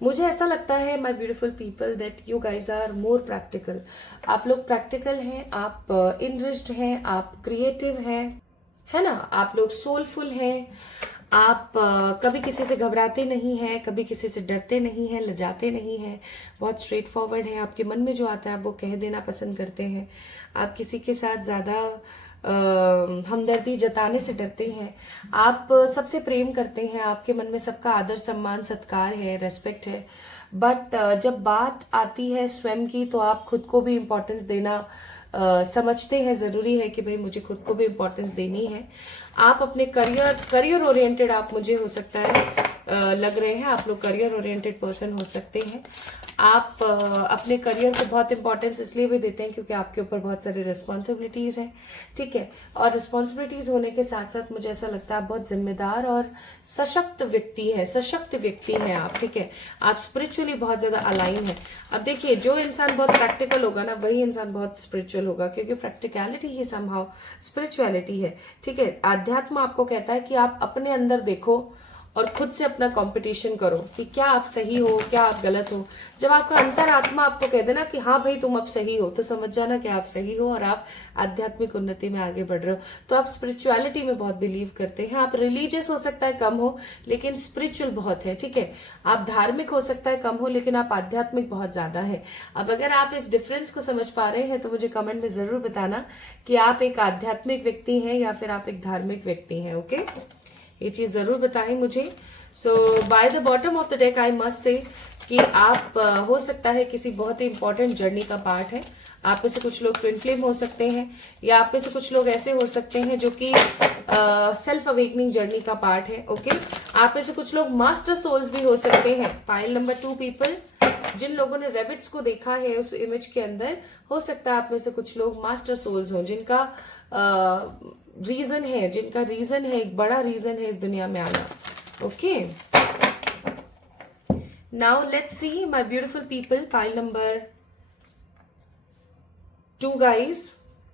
मुझे ऐसा लगता है my beautiful people that you guys are more practical. आप लोग प्रैक्टिकल हैं, आप इंटरेस्टेड हैं, आप क्रिएटिव हैं, है ना। आप लोग सोलफुल हैं, आप कभी किसी से घबराते नहीं हैं, कभी किसी से डरते नहीं हैं, लजाते नहीं हैं, बहुत स्ट्रेट फॉरवर्ड हैं। आपके मन में जो आता है आप वो कह देना पसंद करते हैं। आप किसी के साथ ज्यादा हमदर्दी जताने से डरते हैं। आप सबसे प्रेम करते हैं, आपके मन में सबका आदर सम्मान सत्कार है, रेस्पेक्ट है। बट जब बात आती है स्वयं की तो आप खुद को भी इम्पोर्टेंस देना समझते हैं। जरूरी है कि भाई मुझे खुद को भी इम्पोर्टेंस देनी है। आप अपने करियर ओरिएंटेड आप मुझे हो सकता है लग रहे हैं, आप लोग करियर ओरिएंटेड पर्सन हो सकते हैं। आप अपने करियर को बहुत इंपॉर्टेंस इसलिए भी देते हैं क्योंकि आपके ऊपर बहुत सारी रिस्पॉन्सिबिलिटीज हैं। ठीक है, और रिस्पॉन्सिबिलिटीज होने के साथ साथ मुझे ऐसा लगता है आप बहुत जिम्मेदार और सशक्त व्यक्ति हैं आप। ठीक है, आप स्पिरिचुअली बहुत ज्यादा अलाइन है। अब देखिए, जो इंसान बहुत प्रैक्टिकल होगा ना, वही इंसान बहुत स्पिरिचुअल होगा, क्योंकि प्रैक्टिकलिटी ही समहाउ स्पिरिचुअलिटी है। ठीक है, आध्यात्म आपको कहता है कि आप अपने अंदर देखो और खुद से अपना कंपटीशन करो कि क्या आप सही हो, क्या आप गलत हो। जब आपका अंतरात्मा आपको कह देना कि हाँ भाई तुम अब सही हो, तो समझ जाना कि आप सही हो और आप आध्यात्मिक उन्नति में आगे बढ़ रहे हो। तो आप स्पिरिचुअलिटी में बहुत बिलीव करते हैं। आप रिलीजियस हो सकता है कम हो, लेकिन स्पिरिचुअल बहुत है। ठीक है, आप धार्मिक हो सकता है कम हो, लेकिन आप आध्यात्मिक बहुत ज्यादा है। अब अगर आप इस डिफरेंस को समझ पा रहे हैं तो मुझे कमेंट में जरूर बताना कि आप एक आध्यात्मिक व्यक्ति हैं या फिर आप एक धार्मिक व्यक्ति हैं। ओके, ये चीज जरूर बताएं मुझे। So by the bottom of the deck I must say कि आप हो सकता है किसी बहुत ही इंपॉर्टेंट जर्नी का पार्ट है। आप में से कुछ लोग ट्विन फ्लेम हो सकते हैं, या आप में से कुछ लोग ऐसे हो सकते हैं जो कि सेल्फ अवेकनिंग जर्नी का पार्ट है। ओके, आप में से कुछ लोग मास्टर सोल्स भी हो सकते हैं। पाइल नंबर 2 पीपल, जिन लोगों ने रेबिट्स को देखा है उस इमेज के अंदर, हो सकता है आप में से कुछ लोग मास्टर सोल्स हों, जिनका रीजन है, एक बड़ा रीजन है इस दुनिया में आना। Okay, now let's see my beautiful people, pile number 2 guys.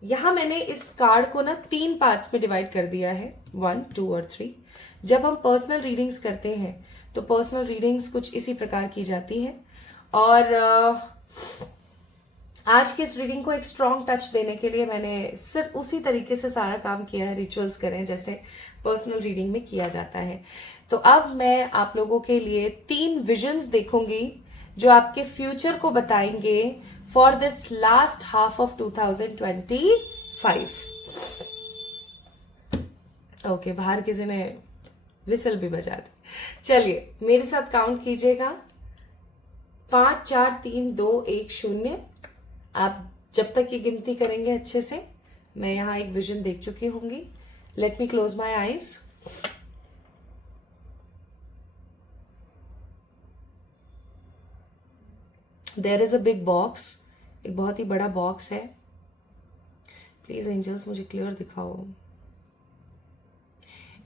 यहां मैंने इस कार्ड को ना 3 पार्ट्स में डिवाइड कर दिया है, 1, 2 और 3। जब हम पर्सनल रीडिंग्स करते हैं तो पर्सनल रीडिंग्स कुछ इसी प्रकार की जाती है, और आज की इस रीडिंग को एक स्ट्रॉन्ग टच देने के लिए मैंने सिर्फ उसी तरीके से सारा काम किया है, रिचुअल्स करें जैसे पर्सनल रीडिंग में किया जाता है। तो अब मैं आप लोगों के लिए 3 विजन्स देखूंगी जो आपके फ्यूचर को बताएंगे for this last half of 2025। Okay, बाहर किसी ने विसल भी बजा दी। चलिए मेरे साथ काउंट कीजिएगा, 5 4 3 2 1 0। आप जब तक ये गिनती करेंगे अच्छे से, मैं यहां एक विजन देख चुकी होंगी। Let me close my eyes. There is a big box, एक बहुत ही बड़ा बॉक्स है। प्लीज एंजल्स मुझे क्लियर दिखाओ।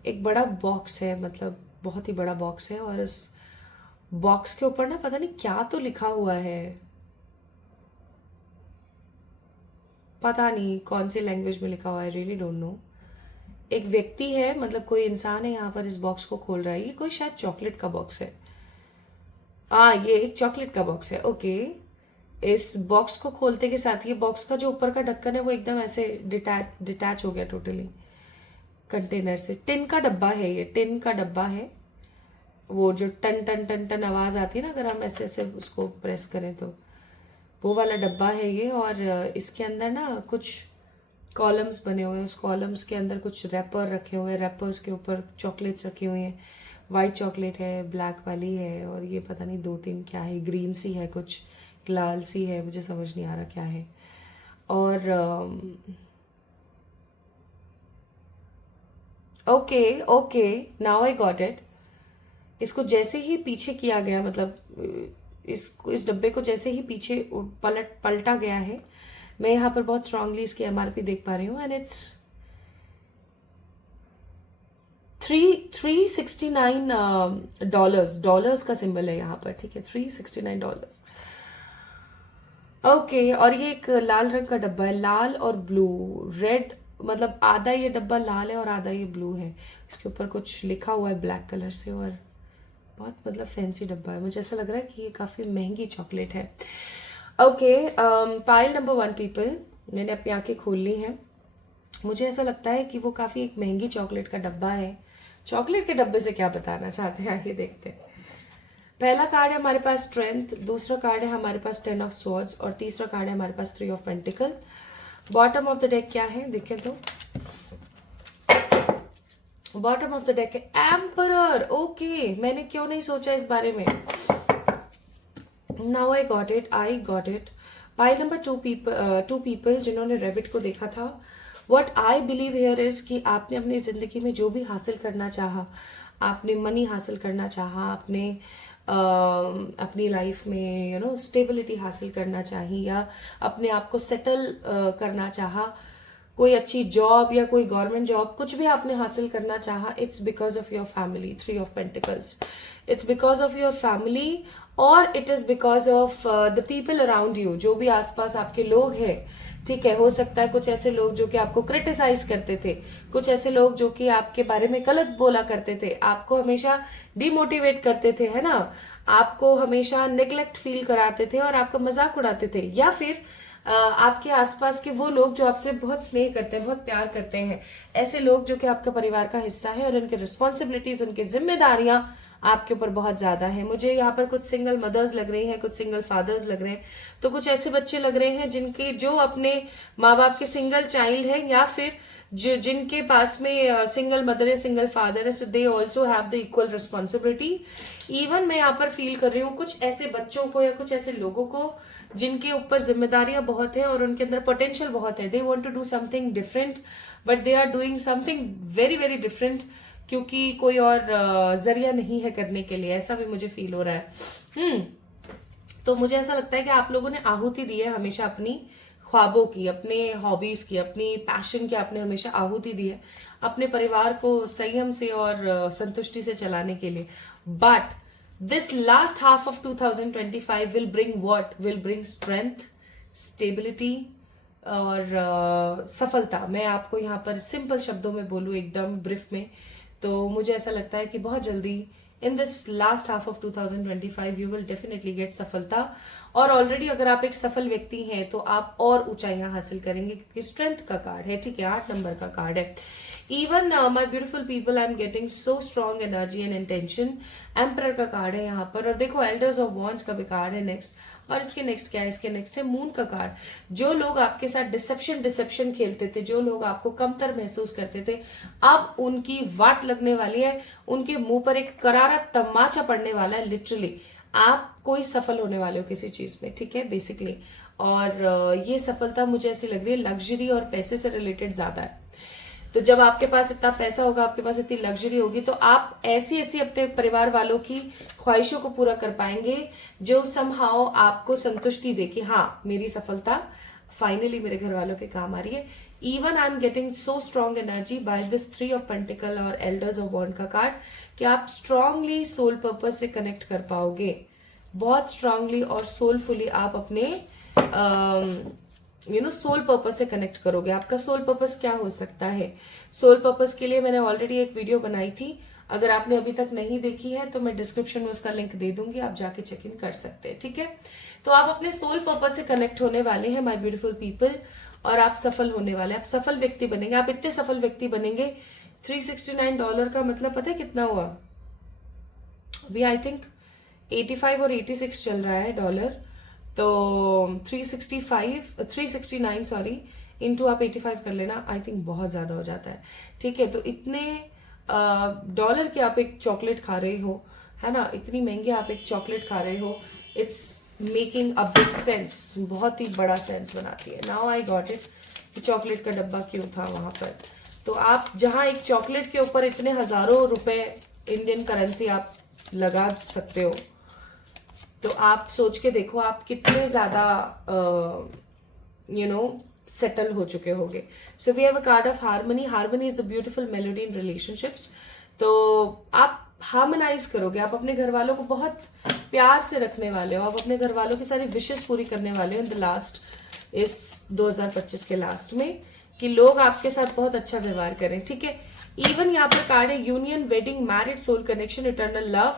एक बड़ा बॉक्स है, मतलब बहुत ही बड़ा बॉक्स है, और इस बॉक्स के ऊपर ना पता नहीं क्या तो लिखा हुआ है, पता नहीं कौन सी लैंग्वेज में लिखा हुआ है, रियली डोंट नो। एक व्यक्ति है, मतलब कोई इंसान है यहाँ पर इस बॉक्स को खोल रहा है। ये कोई शायद चॉकलेट का बॉक्स है। ये एक चॉकलेट का बॉक्स है। ओके, इस बॉक्स को खोलते के साथ ये बॉक्स का जो ऊपर का ढक्कन है वो एकदम ऐसे डिटैच हो गया टोटली कंटेनर से। टिन का डब्बा है, ये टिन का डब्बा है। वो जो टन टन टन टन आवाज आती है ना अगर हम ऐसे ऐसे उसको प्रेस करें तो, वो वाला डब्बा है ये। और इसके अंदर ना कुछ कॉलम्स बने हुए हैं, उस कॉलम्स के अंदर कुछ रैपर रखे हुए हैं, रैपर्स के ऊपर चॉकलेट्स रखे हुए हैं। वाइट चॉकलेट है, ब्लैक वाली है, और ये पता नहीं दो तीन क्या है, ग्रीन सी है, कुछ लाल सी है, मुझे समझ नहीं आ रहा क्या है। और okay okay, now I got it. इसको जैसे ही पीछे किया गया, मतलब इस डब्बे को जैसे ही पीछे पलटा गया है, मैं यहाँ पर बहुत स्ट्रांगली इसकी एमआरपी देख पा रही हूँ, एंड इट्स 369 डॉलर्स का सिंबल है यहाँ पर, ठीक है, $369। ओके, और ये एक लाल रंग का डब्बा है, लाल और ब्लू रेड, मतलब आधा ये डब्बा लाल है और आधा ये ब्लू है। इसके ऊपर कुछ लिखा हुआ है ब्लैक कलर से, और बहुत मतलब फैंसी डब्बा है। मुझे ऐसा लग रहा है कि ये काफी महंगी चॉकलेट है। ओके, पाइल नंबर 1 पीपल, मैंने अपनी आंखें खोल ली हैं। मुझे ऐसा लगता है कि वो काफी एक महंगी चॉकलेट का डब्बा है। चॉकलेट के डब्बे से क्या बताना चाहते हैं आइए देखते हैं। पहला कार्ड है हमारे पास स्ट्रेंथ, दूसरा कार्ड है हमारे पास 10 ऑफ स्वॉर्ड्स, और तीसरा कार्ड है हमारे पास 3 of pentacle. Bottom of the deck क्या है देखें तो, बॉटम ऑफ द डेक है एम्परर। ओके, मैंने क्यों नहीं सोचा इस बारे में। Now I got it. Pile number 2 people जिन्होंने रेबिट को देखा था। What I believe here is कि आपने अपनी जिंदगी में जो भी हासिल करना चाहा, आपने मनी हासिल करना चाहा, आपने अपनी लाइफ में स्टेबिलिटी हासिल करना चाहिए, या अपने आप को सेटल करना चाहा, कोई अच्छी जॉब या कोई गवर्नमेंट जॉब, कुछ भी आपने हासिल करना चाहा, it's because of your family. 3 of pentacles, it's because of your family, और it is because of the people around you, जो भी आसपास आपके लोग हैं, ठीक है। हो सकता है कुछ ऐसे लोग जो कि आपको क्रिटिसाइज करते थे, कुछ ऐसे लोग जो कि आपके बारे में गलत बोला करते थे, आपको हमेशा डिमोटिवेट करते थे, है ना, आपको हमेशा नेग्लेक्ट फील कराते थे और आपका मजाक उड़ाते थे, या फिर आपके आसपास के वो लोग जो आपसे बहुत स्नेह करते हैं, बहुत प्यार करते हैं, ऐसे लोग जो कि आपका परिवार का हिस्सा है और उनके रिस्पॉन्सिबिलिटीज, उनकी जिम्मेदारियां आपके ऊपर बहुत ज्यादा है। मुझे यहाँ पर कुछ सिंगल मदर्स लग रही हैं, कुछ सिंगल फादर्स लग रहे हैं, तो कुछ ऐसे बच्चे लग रहे हैं जिनके जो अपने माँ बाप के सिंगल चाइल्ड हैं, या फिर जो जिनके पास में सिंगल मदर है, सिंगल फादर है, so they also have the equal responsibility. Even मैं यहाँ पर फील कर रही हूँ कुछ ऐसे बच्चों को या कुछ ऐसे लोगों को जिनके ऊपर जिम्मेदारियां बहुत है और उनके अंदर पोटेंशियल बहुत है। They want to do something different, but they are doing something very very different, क्योंकि कोई और जरिया नहीं है करने के लिए, ऐसा भी मुझे फील हो रहा है। तो मुझे ऐसा लगता है कि आप लोगों ने आहुति दी है हमेशा अपनी ख्वाबों की, अपने हॉबीज की, अपनी पैशन की, आपने हमेशा आहुति दी है अपने परिवार को संयम से और संतुष्टि से चलाने के लिए। But this last half of 2025 will bring what? Will bring strength, stability और सफलता। मैं आपको यहाँ पर सिंपल शब्दों में बोलूं, एकदम ब्रीफ में, तो मुझे ऐसा लगता है कि बहुत जल्दी in this last half of 2025 you will definitely get सफलता। और ऑलरेडी अगर आप एक सफल व्यक्ति हैं तो आप और ऊंचाइयां हासिल करेंगे, क्योंकि स्ट्रेंथ का कार्ड है, ठीक है, 8 नंबर का कार्ड है। Even my beautiful people, I am getting so strong energy and intention. Emperor का कार्ड है यहाँ पर, और देखो एल्डर्स ऑफ वॉन्ड्स का भी कार्ड है नेक्स्ट, और इसके नेक्स्ट क्या है? इसके नेक्स्ट है मून का कार्ड। जो लोग आपके साथ डिसेप्शन खेलते थे, जो लोग आपको कमतर महसूस करते थे, अब उनकी वाट लगने वाली है, उनके मुंह पर एक करारा तमाचा पड़ने वाला है लिटरली। आप कोई सफल होने वाले हो किसी चीज में, ठीक है, बेसिकली। और ये सफलता मुझे ऐसी लग रही है लग्जरी और पैसे से रिलेटेड ज्यादा है। तो जब आपके पास इतना पैसा होगा, आपके पास इतनी लग्जरी होगी, तो आप ऐसी ऐसी अपने परिवार वालों की ख्वाहिशों को पूरा कर पाएंगे जो समहाउ आपको संतुष्टि दे कि हाँ, मेरी सफलता फाइनली मेरे घर वालों के काम आ रही है। Even I am getting so strong energy by this 3 of pentacle और एल्डर्स ऑफ वॉन्ड का कार्ड कि आप स्ट्रांगली सोल पर्पज से कनेक्ट कर पाओगे, बहुत स्ट्रांगली और सोलफुली आप अपने सोल पर्पस से कनेक्ट करोगे। आपका सोल पर्पस क्या हो सकता है? सोल पर्पस के लिए मैंने ऑलरेडी एक वीडियो बनाई थी, अगर आपने अभी तक नहीं देखी है तो मैं डिस्क्रिप्शन में उसका लिंक दे दूंगी, आप जाके चेक इन कर सकते हैं, ठीक है। तो आप अपने सोल पर्पस से कनेक्ट होने वाले हैं माय ब्यूटीफुल पीपल, और आप सफल होने वाले हैं, आप सफल व्यक्ति बनेंगे। आप इतने सफल व्यक्ति बनेंगे, $369 का मतलब पता है कितना हुआ? अभी आई थिंक 85 और 86 चल रहा है डॉलर, तो 369 सॉरी, इंटू आप 85 कर लेना, आई थिंक बहुत ज्यादा हो जाता है, ठीक है। तो इतने डॉलर के आप एक चॉकलेट खा रहे हो, है ना, इतनी महंगी आप एक चॉकलेट खा रहे हो, it's making a big sense, बहुत ही बड़ा सेंस बनाती है। नाउ आई गॉट इट कि चॉकलेट का डब्बा क्यों था वहां पर। तो आप जहां एक चॉकलेट के ऊपर इतने हजारों रुपए इंडियन करेंसी आप लगा सकते हो, तो आप सोच के देखो आप कितने ज्यादा सेटल हो चुके होगे। So we have a card of harmony. Harmony is the beautiful melody in relationships. तो आप हार्मोनाइज करोगे, आप अपने घर वालों को बहुत प्यार से रखने वाले हो, आप अपने घर वालों की सारी विशेष पूरी करने वाले हो इन द लास्ट, इस 2025 के लास्ट में, कि लोग आपके साथ बहुत अच्छा व्यवहार करें, ठीक है। इवन यहाँ पर कार्ड है union, wedding, married, soul connection, eternal love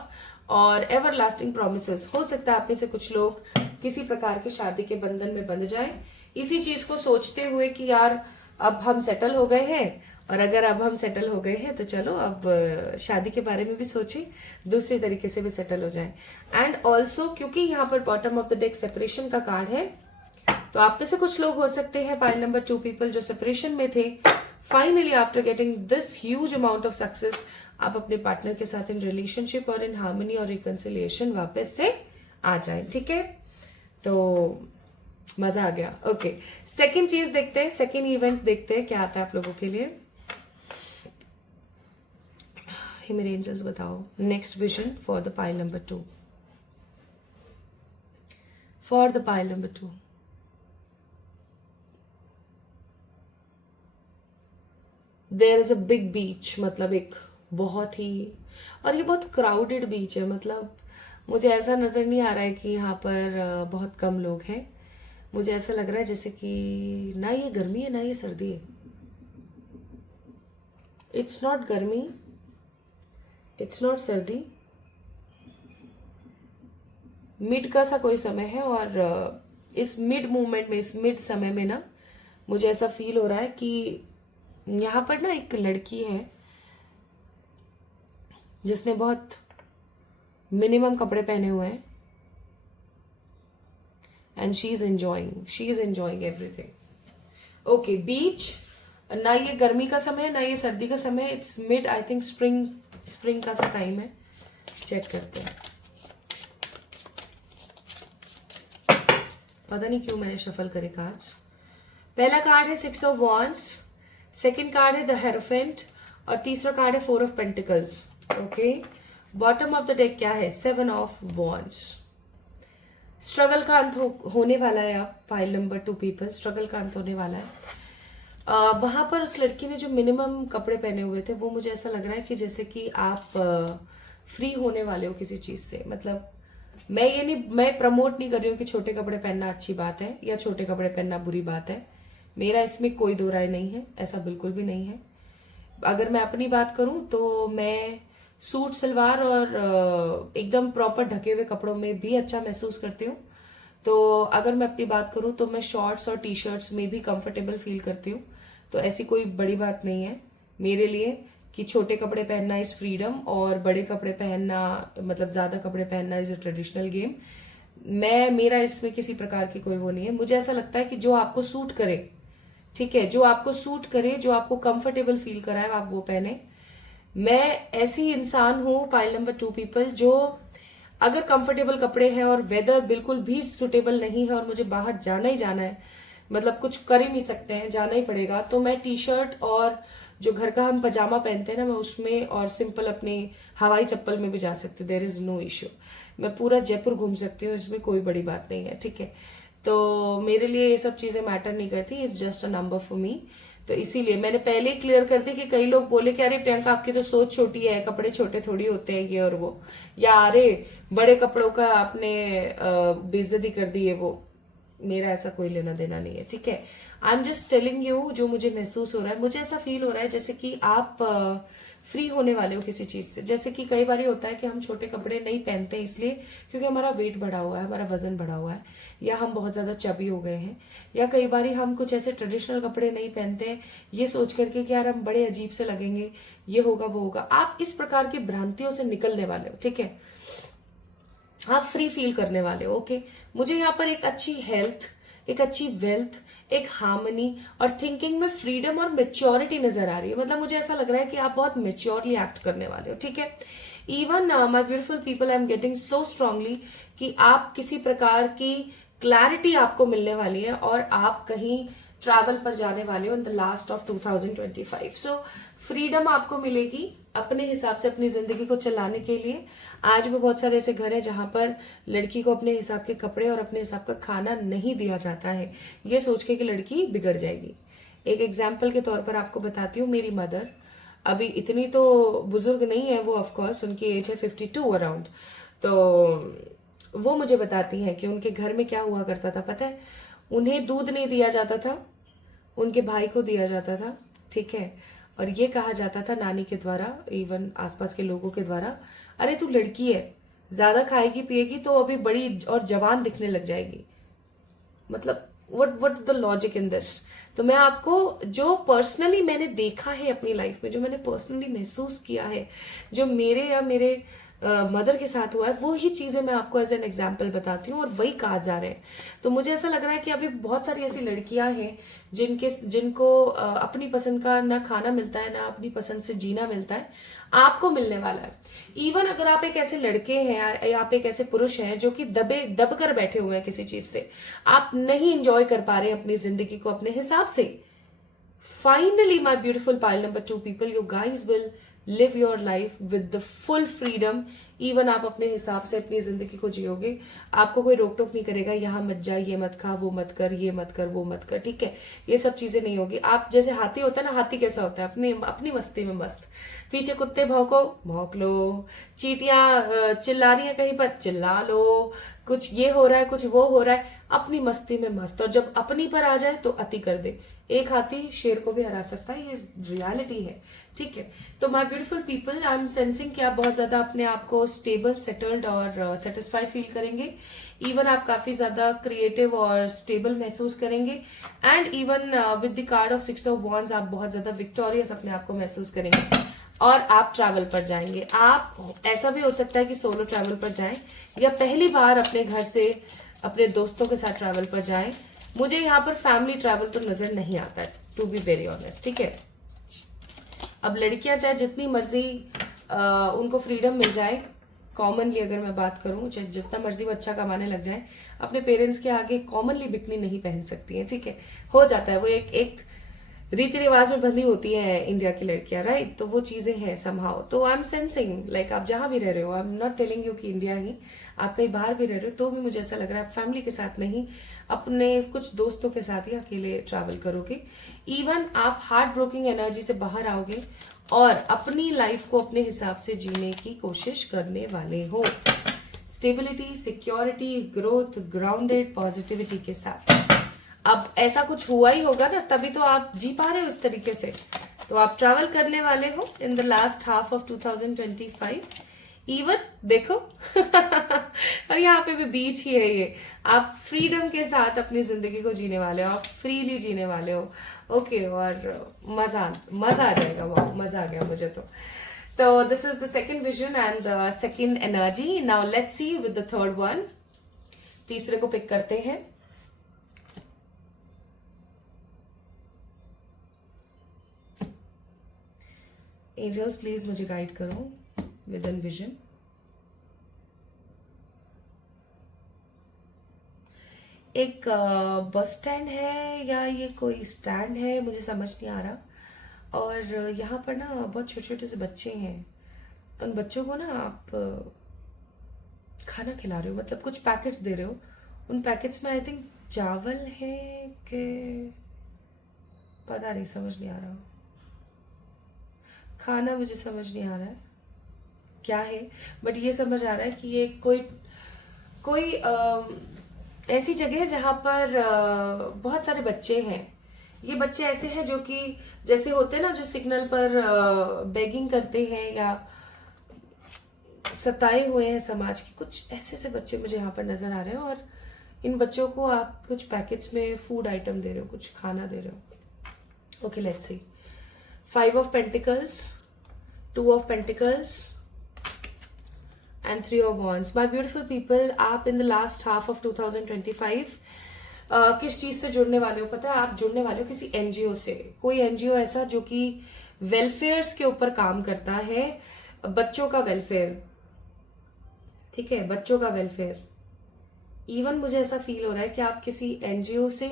और एवर लास्टिंग प्रोमिस। हो सकता है आप में से कुछ लोग किसी प्रकार के शादी के बंधन में बंध जाएं, इसी चीज को सोचते हुए कि यार अब हम सेटल हो गए हैं, और अगर अब हम सेटल हो गए हैं तो चलो अब शादी के बारे में भी सोचें, दूसरे तरीके से भी सेटल हो जाएं। एंड ऑल्सो क्योंकि यहाँ पर bottom of the deck separation का कार्ड है, तो आप में से कुछ लोग हो सकते हैं पाइल नंबर 2 पीपल जो सेपरेशन में थे, finally after getting this huge amount of success आप अपने पार्टनर के साथ इन रिलेशनशिप और इन हार्मनी और रिकंसिलिएशन वापस से आ जाए, ठीक है। तो मजा आ गया। ओके, सेकेंड चीज देखते हैं, सेकेंड इवेंट देखते हैं क्या आता है आप लोगों के लिए। हे मेरे एंजल्स बताओ next vision for the pile number 2, for the pile number 2। There is a big beach, मतलब एक बहुत ही, और ये बहुत क्राउडेड बीच है, मतलब मुझे ऐसा नजर नहीं आ रहा है कि यहाँ पर बहुत कम लोग हैं। मुझे ऐसा लग रहा है जैसे कि ना ये गर्मी है ना ये सर्दी है। इट्स नॉट गर्मी, इट्स नॉट सर्दी, मिड का सा कोई समय है, और इस मिड मूवमेंट में, इस मिड समय में ना मुझे ऐसा फील हो रहा है कि यहाँ पर ना एक लड़की है जिसने बहुत मिनिमम कपड़े पहने हुए हैं, and she is enjoying everything. Okay, beach, ना ये गर्मी का समय है ना ये सर्दी का समय है, it's mid, I think spring का सा टाइम है। चेक करते हैं, पता नहीं क्यों मैंने शफल करे कार्ड्स। पहला कार्ड है 6 ऑफ वॉन्ड्स, सेकेंड कार्ड है द हेरोफेंट, और तीसरा कार्ड है 4 of pentacles. Okay, bottom of the deck क्या है? 7 ऑफ वॉन्ड्स। स्ट्रगल का अंत होने वाला है। आप पाइल नंबर 2 पीपल, स्ट्रगल का अंत होने वाला है। वहां पर उस लड़की ने जो मिनिमम कपड़े पहने हुए थे, वो मुझे ऐसा लग रहा है कि जैसे कि आप फ्री होने वाले हो किसी चीज से। मतलब मैं प्रमोट नहीं कर रही हूँ कि छोटे कपड़े पहनना अच्छी बात है या छोटे कपड़े पहनना बुरी बात है, मेरा इसमें कोई दो राय नहीं है, ऐसा बिल्कुल भी नहीं है। अगर मैं अपनी बात करूं तो मैं सूट सलवार और एकदम प्रॉपर ढके हुए कपड़ों में भी अच्छा महसूस करती हूँ। तो अगर मैं अपनी बात करूं तो मैं शॉर्ट्स और टी शर्ट्स में भी कंफर्टेबल फील करती हूँ। तो ऐसी कोई बड़ी बात नहीं है मेरे लिए कि छोटे कपड़े पहनना इज फ्रीडम और बड़े कपड़े पहनना, मतलब ज्यादा कपड़े पहनना इज अ ट्रेडिशनल गेम। मेरा इसमें किसी प्रकार की कोई वो नहीं है। मुझे ऐसा लगता है कि जो आपको सूट करे, ठीक है, जो आपको सूट करे, जो आपको कंफर्टेबल फील कराए, आप वो पहने। मैं ऐसी इंसान हूं, पाइल नंबर 2 पीपल, जो अगर कंफर्टेबल कपड़े हैं और वेदर बिल्कुल भी सुटेबल नहीं है और मुझे बाहर जाना ही जाना है, मतलब कुछ कर ही नहीं सकते हैं, जाना ही पड़ेगा, तो मैं टी शर्ट और जो घर का हम पजामा पहनते हैं ना, मैं उसमें और सिंपल अपने हवाई चप्पल में भी जा सकती हूँ। There is no issue. मैं पूरा जयपुर घूम सकती हूँ, इसमें कोई बड़ी बात नहीं है, ठीक है। तो मेरे लिए ये सब चीजें मैटर नहीं करती, it's just a number for me. तो इसीलिए मैंने पहले ही क्लियर कर दी कि कई लोग बोले कि अरे प्रियंका आपकी तो सोच छोटी है, कपड़े छोटे थोड़ी होते हैं ये और वो, या अरे बड़े कपड़ों का आपने बेइज्जती कर दी है वो। मेरा ऐसा कोई लेना देना नहीं है, ठीक है। I am just telling you जो मुझे महसूस हो रहा है। मुझे ऐसा फील हो रहा है जैसे कि आप फ्री होने वाले हो किसी चीज से। जैसे कि कई बार होता है कि हम छोटे कपड़े नहीं पहनते इसलिए क्योंकि हमारा वेट बढ़ा हुआ है, हमारा वजन बढ़ा हुआ है, या हम बहुत ज्यादा चबी हो गए हैं, या कई बार हम कुछ ऐसे ट्रेडिशनल कपड़े नहीं पहनते हैं ये सोच करके कि यार हम बड़े अजीब से लगेंगे, ये होगा वो होगा। आप इस प्रकार की भ्रांतियों से निकलने वाले हो, ठीक है। आप फ्री फील करने वाले हो। ओके, मुझे यहाँ पर एक अच्छी हेल्थ, एक अच्छी वेल्थ, एक हार्मनी और थिंकिंग में फ्रीडम और मेच्योरिटी नजर आ रही है। मतलब मुझे ऐसा लग रहा है कि आप बहुत मेच्योरली एक्ट करने वाले हो, ठीक है। Even my beautiful people, I am getting so strongly कि आप किसी प्रकार की क्लैरिटी आपको मिलने वाली है और आप कहीं ट्रैवल पर जाने वाले हो इन the last of 2025। So freedom आपको मिलेगी अपने हिसाब से अपनी जिंदगी को चलाने के लिए। आज भी बहुत सारे ऐसे घर हैं जहां पर लड़की को अपने हिसाब के कपड़े और अपने हिसाब का खाना नहीं दिया जाता है, ये सोच के कि लड़की बिगड़ जाएगी। एक एग्जाम्पल के तौर पर आपको बताती हूँ, मेरी मदर अभी इतनी तो बुजुर्ग नहीं है वो, ऑफकोर्स उनकी एज है 52 अराउंड। तो वो मुझे बताती हैं कि उनके घर में क्या हुआ करता था पता है, उन्हें दूध नहीं दिया जाता था, उनके भाई को दिया जाता था, ठीक है। और ये कहा जाता था नानी के द्वारा, इवन आसपास के लोगों के द्वारा, अरे तू लड़की है, ज्यादा खाएगी पिएगी तो अभी बड़ी और जवान दिखने लग जाएगी। मतलब what the logic in this. तो मैं आपको जो पर्सनली मैंने देखा है अपनी लाइफ में, जो मैंने पर्सनली महसूस किया है, जो मेरे या मेरे मदर के साथ हुआ है, वो ही चीजें मैं आपको एज एन एग्जाम्पल बताती हूँ और वही कहा जा रहे हैं। तो मुझे ऐसा लग रहा है कि अभी बहुत सारी ऐसी लड़कियां हैं जिनको अपनी पसंद का ना खाना मिलता है, ना अपनी पसंद से जीना मिलता है, आपको मिलने वाला है। इवन अगर आप एक ऐसे लड़के हैं या आप एक ऐसे पुरुष हैं जो कि दब कर बैठे हुए हैं किसी चीज से, आप नहीं इंजॉय कर पा रहे हैं अपनी जिंदगी को अपने हिसाब से, finally my beautiful pile number 2 people, you guys will live your life with the full freedom. Even आप अपने हिसाब से अपनी जिंदगी को जियोगे, आपको कोई रोक टोक नहीं करेगा, यहाँ मत जा, ये मत खा, वो मत कर, ये मत कर, वो मत कर, ठीक है। ये सब चीजें नहीं होगी। आप जैसे हाथी होता है ना, हाथी कैसा होता है, अपनी अपनी मस्ती में मस्त, पीछे कुत्ते भौंको भौंक लो, चींटियां चिल्ला रही है कहीं पर चिल्ला लो, कुछ ये हो रहा है कुछ वो हो रहा है, अपनी मस्ती में मस्त। और जब अपनी पर आ जाए तो अति कर दे। एक हाथी शेर को भी हरा सकता है, ये रियलिटी है, ठीक है। तो my beautiful people, I am sensing कि आप बहुत ज्यादा अपने आप को स्टेबल, सेटल्ड और सेटिस्फाइड फील करेंगे। इवन आप काफी ज्यादा क्रिएटिव और स्टेबल महसूस करेंगे। And even with the card of 6 of wands आप बहुत ज्यादा विक्टोरियस अपने आप को महसूस करेंगे और आप ट्रैवल पर जाएंगे। आप ऐसा भी हो सकता है कि सोलो ट्रैवल पर जाएं या पहली बार अपने घर से अपने दोस्तों के साथ ट्रैवल पर जाएं। मुझे यहाँ पर फैमिली ट्रैवल तो नजर नहीं आता है, टू बी वेरी ऑनेस्ट, ठीक है। अब लड़कियां चाहे जितनी मर्जी उनको फ्रीडम मिल जाए, कॉमनली अगर मैं बात करूं, चाहे जितना मर्जी वो अच्छा कमाने लग जाए, अपने पेरेंट्स के आगे कॉमनली बिकनी नहीं पहन सकती हैं, ठीक है। हो जाता है वो, एक रीति रिवाज में बंधी होती है इंडिया की लड़कियां, राइट। तो वो चीजें हैं समहाउ। तो आई एम सेंसिंग लाइक आप जहां भी रह रहे हो, I am not telling you कि इंडिया ही, आप कहीं बाहर भी रह रहे हो तो भी मुझे ऐसा लग रहा है आप फैमिली के साथ नहीं, अपने कुछ दोस्तों के साथ ही अकेले ट्रैवल करोगे। इवन आप हार्ट ब्रोकिंग एनर्जी से बाहर आओगे और अपनी लाइफ को अपने हिसाब से जीने की कोशिश करने वाले हो, stability, security, growth, grounded positivity के साथ। अब ऐसा कुछ हुआ ही होगा ना, तभी तो आप जी पा रहे हो इस तरीके से। तो आप ट्रैवल करने वाले हो इन the last half of 2025। Even देखो और यहाँ पे भी बीच ही है ये, आप फ्रीडम के साथ अपनी जिंदगी को जीने वाले हो, आप फ्रीली जीने वाले हो, ओके। और मजा आ जाएगा, वाह मजा आ गया मुझे तो this is the second vision and the second energy. Now let's see with the third one. तीसरे को पिक करते हैं। एंजल्स प्लीज मुझे गाइड करो विद एन विजन। एक बस स्टैंड है या ये कोई स्टैंड है, मुझे समझ नहीं आ रहा। और यहाँ पर ना बहुत छोटे छोटे से बच्चे हैं, उन बच्चों को ना आप खाना खिला रहे हो, मतलब कुछ पैकेट्स दे रहे हो। उन पैकेट्स में आई थिंक चावल है कि पता नहीं, समझ नहीं आ रहा। खाना मुझे समझ नहीं आ रहा है क्या है, बट ये समझ आ रहा है कि ये कोई ऐसी जगह है जहां पर बहुत सारे बच्चे हैं ये बच्चे ऐसे हैं जो कि जैसे होते हैं ना, जो सिग्नल पर बेगिंग करते हैं या सताए हुए हैं समाज के, कुछ ऐसे ऐसे बच्चे मुझे यहाँ पर नजर आ रहे हैं। और इन बच्चों को आप कुछ पैकेट्स में फूड आइटम दे रहे हो, कुछ खाना दे रहे हो। Okay, let's see. 5 of pentacles, 2 of pentacles and 3 of wands. My beautiful people, आप in the last half of 2025 किस चीज से जुड़ने वाले हो पता है? आप जुड़ने वाले हो किसी एनजीओ से। कोई एनजीओ ऐसा जो कि वेलफेयर्स के ऊपर काम करता है, बच्चों का वेलफेयर, ठीक है, बच्चों का वेलफेयर। इवन मुझे ऐसा फील हो रहा है कि आप किसी एनजीओ से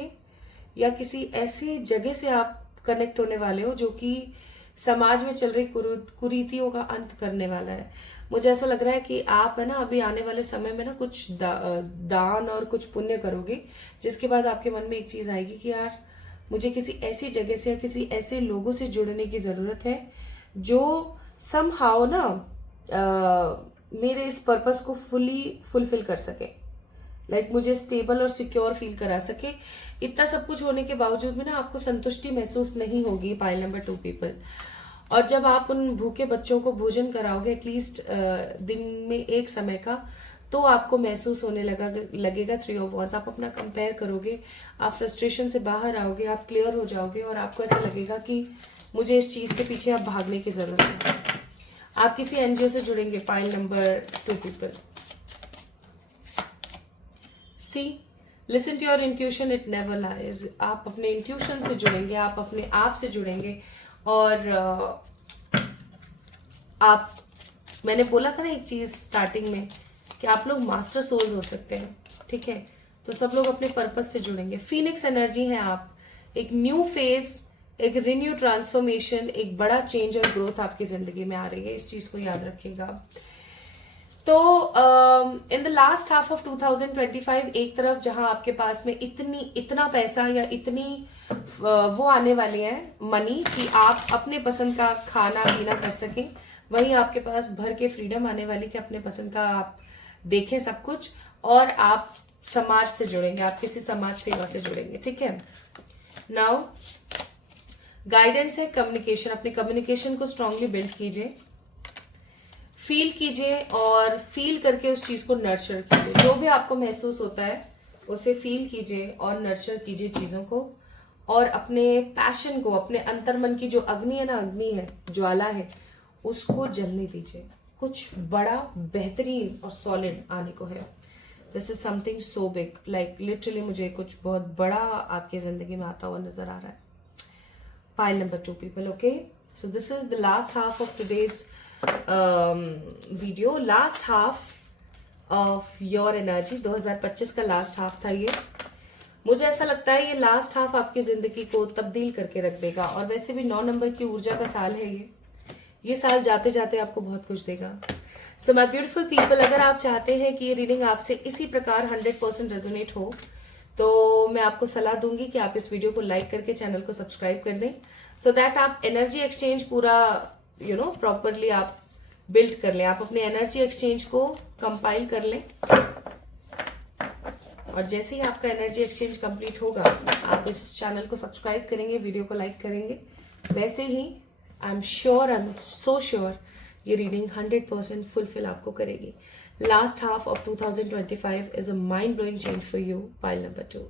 या किसी ऐसी जगह से आप कनेक्ट होने वाले हो जो कि समाज में चल रही कुरीतियों का अंत करने वाला है। मुझे ऐसा लग रहा है कि आप है ना अभी आने वाले समय में ना कुछ दान और कुछ पुण्य करोगे, जिसके बाद आपके मन में एक चीज आएगी कि यार मुझे किसी ऐसी जगह से या किसी ऐसे लोगों से जुड़ने की जरूरत है जो समहाउ ना मेरे इस पर्पस को फुली फुलफिल कर सके, लाइक मुझे स्टेबल और सिक्योर फील करा सके। इतना सब कुछ होने के बावजूद में ना आपको संतुष्टि महसूस नहीं होगी, पाइल नंबर 2 पीपल। और जब आप उन भूखे बच्चों को भोजन कराओगे एटलीस्ट दिन में एक समय का, तो आपको महसूस होने लगेगा 3 ऑफ वॉन्ड्स। आप अपना कंपेयर करोगे, आप फ्रस्ट्रेशन से बाहर आओगे, आप क्लियर हो जाओगे और आपको ऐसा लगेगा कि मुझे इस चीज के पीछे अब भागने की जरूरत है। आप किसी एनजीओ से जुड़ेंगे, pile number 2 people. See, listen to your intuition, it never lies. आप अपने इंट्यूशन से जुड़ेंगे, आप अपने आप से जुड़ेंगे और आप, मैंने बोला था ना एक चीज स्टार्टिंग में कि आप लोग मास्टर सोल्स हो सकते हैं, ठीक है? तो सब लोग अपने पर्पस से जुड़ेंगे। फीनिक्स एनर्जी है आप, एक न्यू फेस, एक रिन्यू ट्रांसफॉर्मेशन, एक बड़ा चेंज और ग्रोथ आपकी जिंदगी में आ रही है, इस चीज को याद रखिएगा। तो इन द लास्ट हाफ ऑफ 2025 एक तरफ जहां आपके पास में इतना पैसा या इतनी वो आने वाली है मनी कि आप अपने पसंद का खाना पीना कर सकें, वहीं आपके पास भर के फ्रीडम आने वाली कि अपने पसंद का आप देखें सब कुछ, और आप समाज से जुड़ेंगे, आप किसी समाज सेवा से जुड़ेंगे, ठीक है? नाउ गाइडेंस है कम्युनिकेशन। अपने कम्युनिकेशन को स्ट्रांगली बिल्ड कीजिए, फील कीजिए और फील करके उस चीज को नर्चर कीजिए। जो भी आपको महसूस होता है उसे फील कीजिए और नर्चर कीजिए चीजों को, और अपने पैशन को, अपने अंतर्मन की जो अग्नि है ना, अग्नि है, ज्वाला है, उसको जलने दीजिए। कुछ बड़ा बेहतरीन और सॉलिड आने को है। This is something so big, like literally मुझे कुछ बहुत बड़ा आपकी जिंदगी में आता हुआ नजर आ रहा है। Pile number 2 people, okay? So this is the last half of today's video, last half of your energy. 2025 का लास्ट हाफ था ये। मुझे ऐसा लगता है ये लास्ट हाफ आपकी जिंदगी को तब्दील करके रख देगा, और वैसे भी 9 नंबर की ऊर्जा का साल है ये साल जाते जाते आपको बहुत कुछ देगा। सो माय ब्यूटीफुल पीपल, अगर आप चाहते हैं कि ये रीडिंग आपसे इसी प्रकार 100% रेजोनेट हो, तो मैं आपको सलाह दूंगी कि आप इस वीडियो को लाइक करके चैनल को सब्सक्राइब कर दें, सो दैट आप एनर्जी एक्सचेंज पूरा प्रॉपरली आप बिल्ड कर लें। आप अपने एनर्जी एक्सचेंज को कंपाइल कर लें, और जैसे ही आपका एनर्जी एक्सचेंज कंप्लीट होगा, आप इस चैनल को सब्सक्राइब करेंगे, वीडियो को लाइक करेंगे, वैसे ही आई एम सो श्योर ये रीडिंग 100% फुलफिल आपको करेगी। Last half of 2025 is a mind blowing change for you, pile number 2।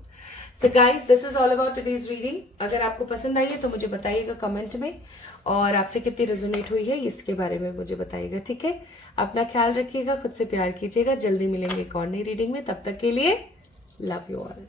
So guys, this is all about today's reading. अगर आपको पसंद आई है तो मुझे बताइएगा कमेंट में, और आपसे कितनी रेजोनेट हुई है इसके बारे में मुझे बताइएगा, ठीक है? अपना ख्याल रखिएगा, खुद से प्यार कीजिएगा। जल्दी मिलेंगे एक और नई रीडिंग में, तब तक के लिए लव यू ऑल।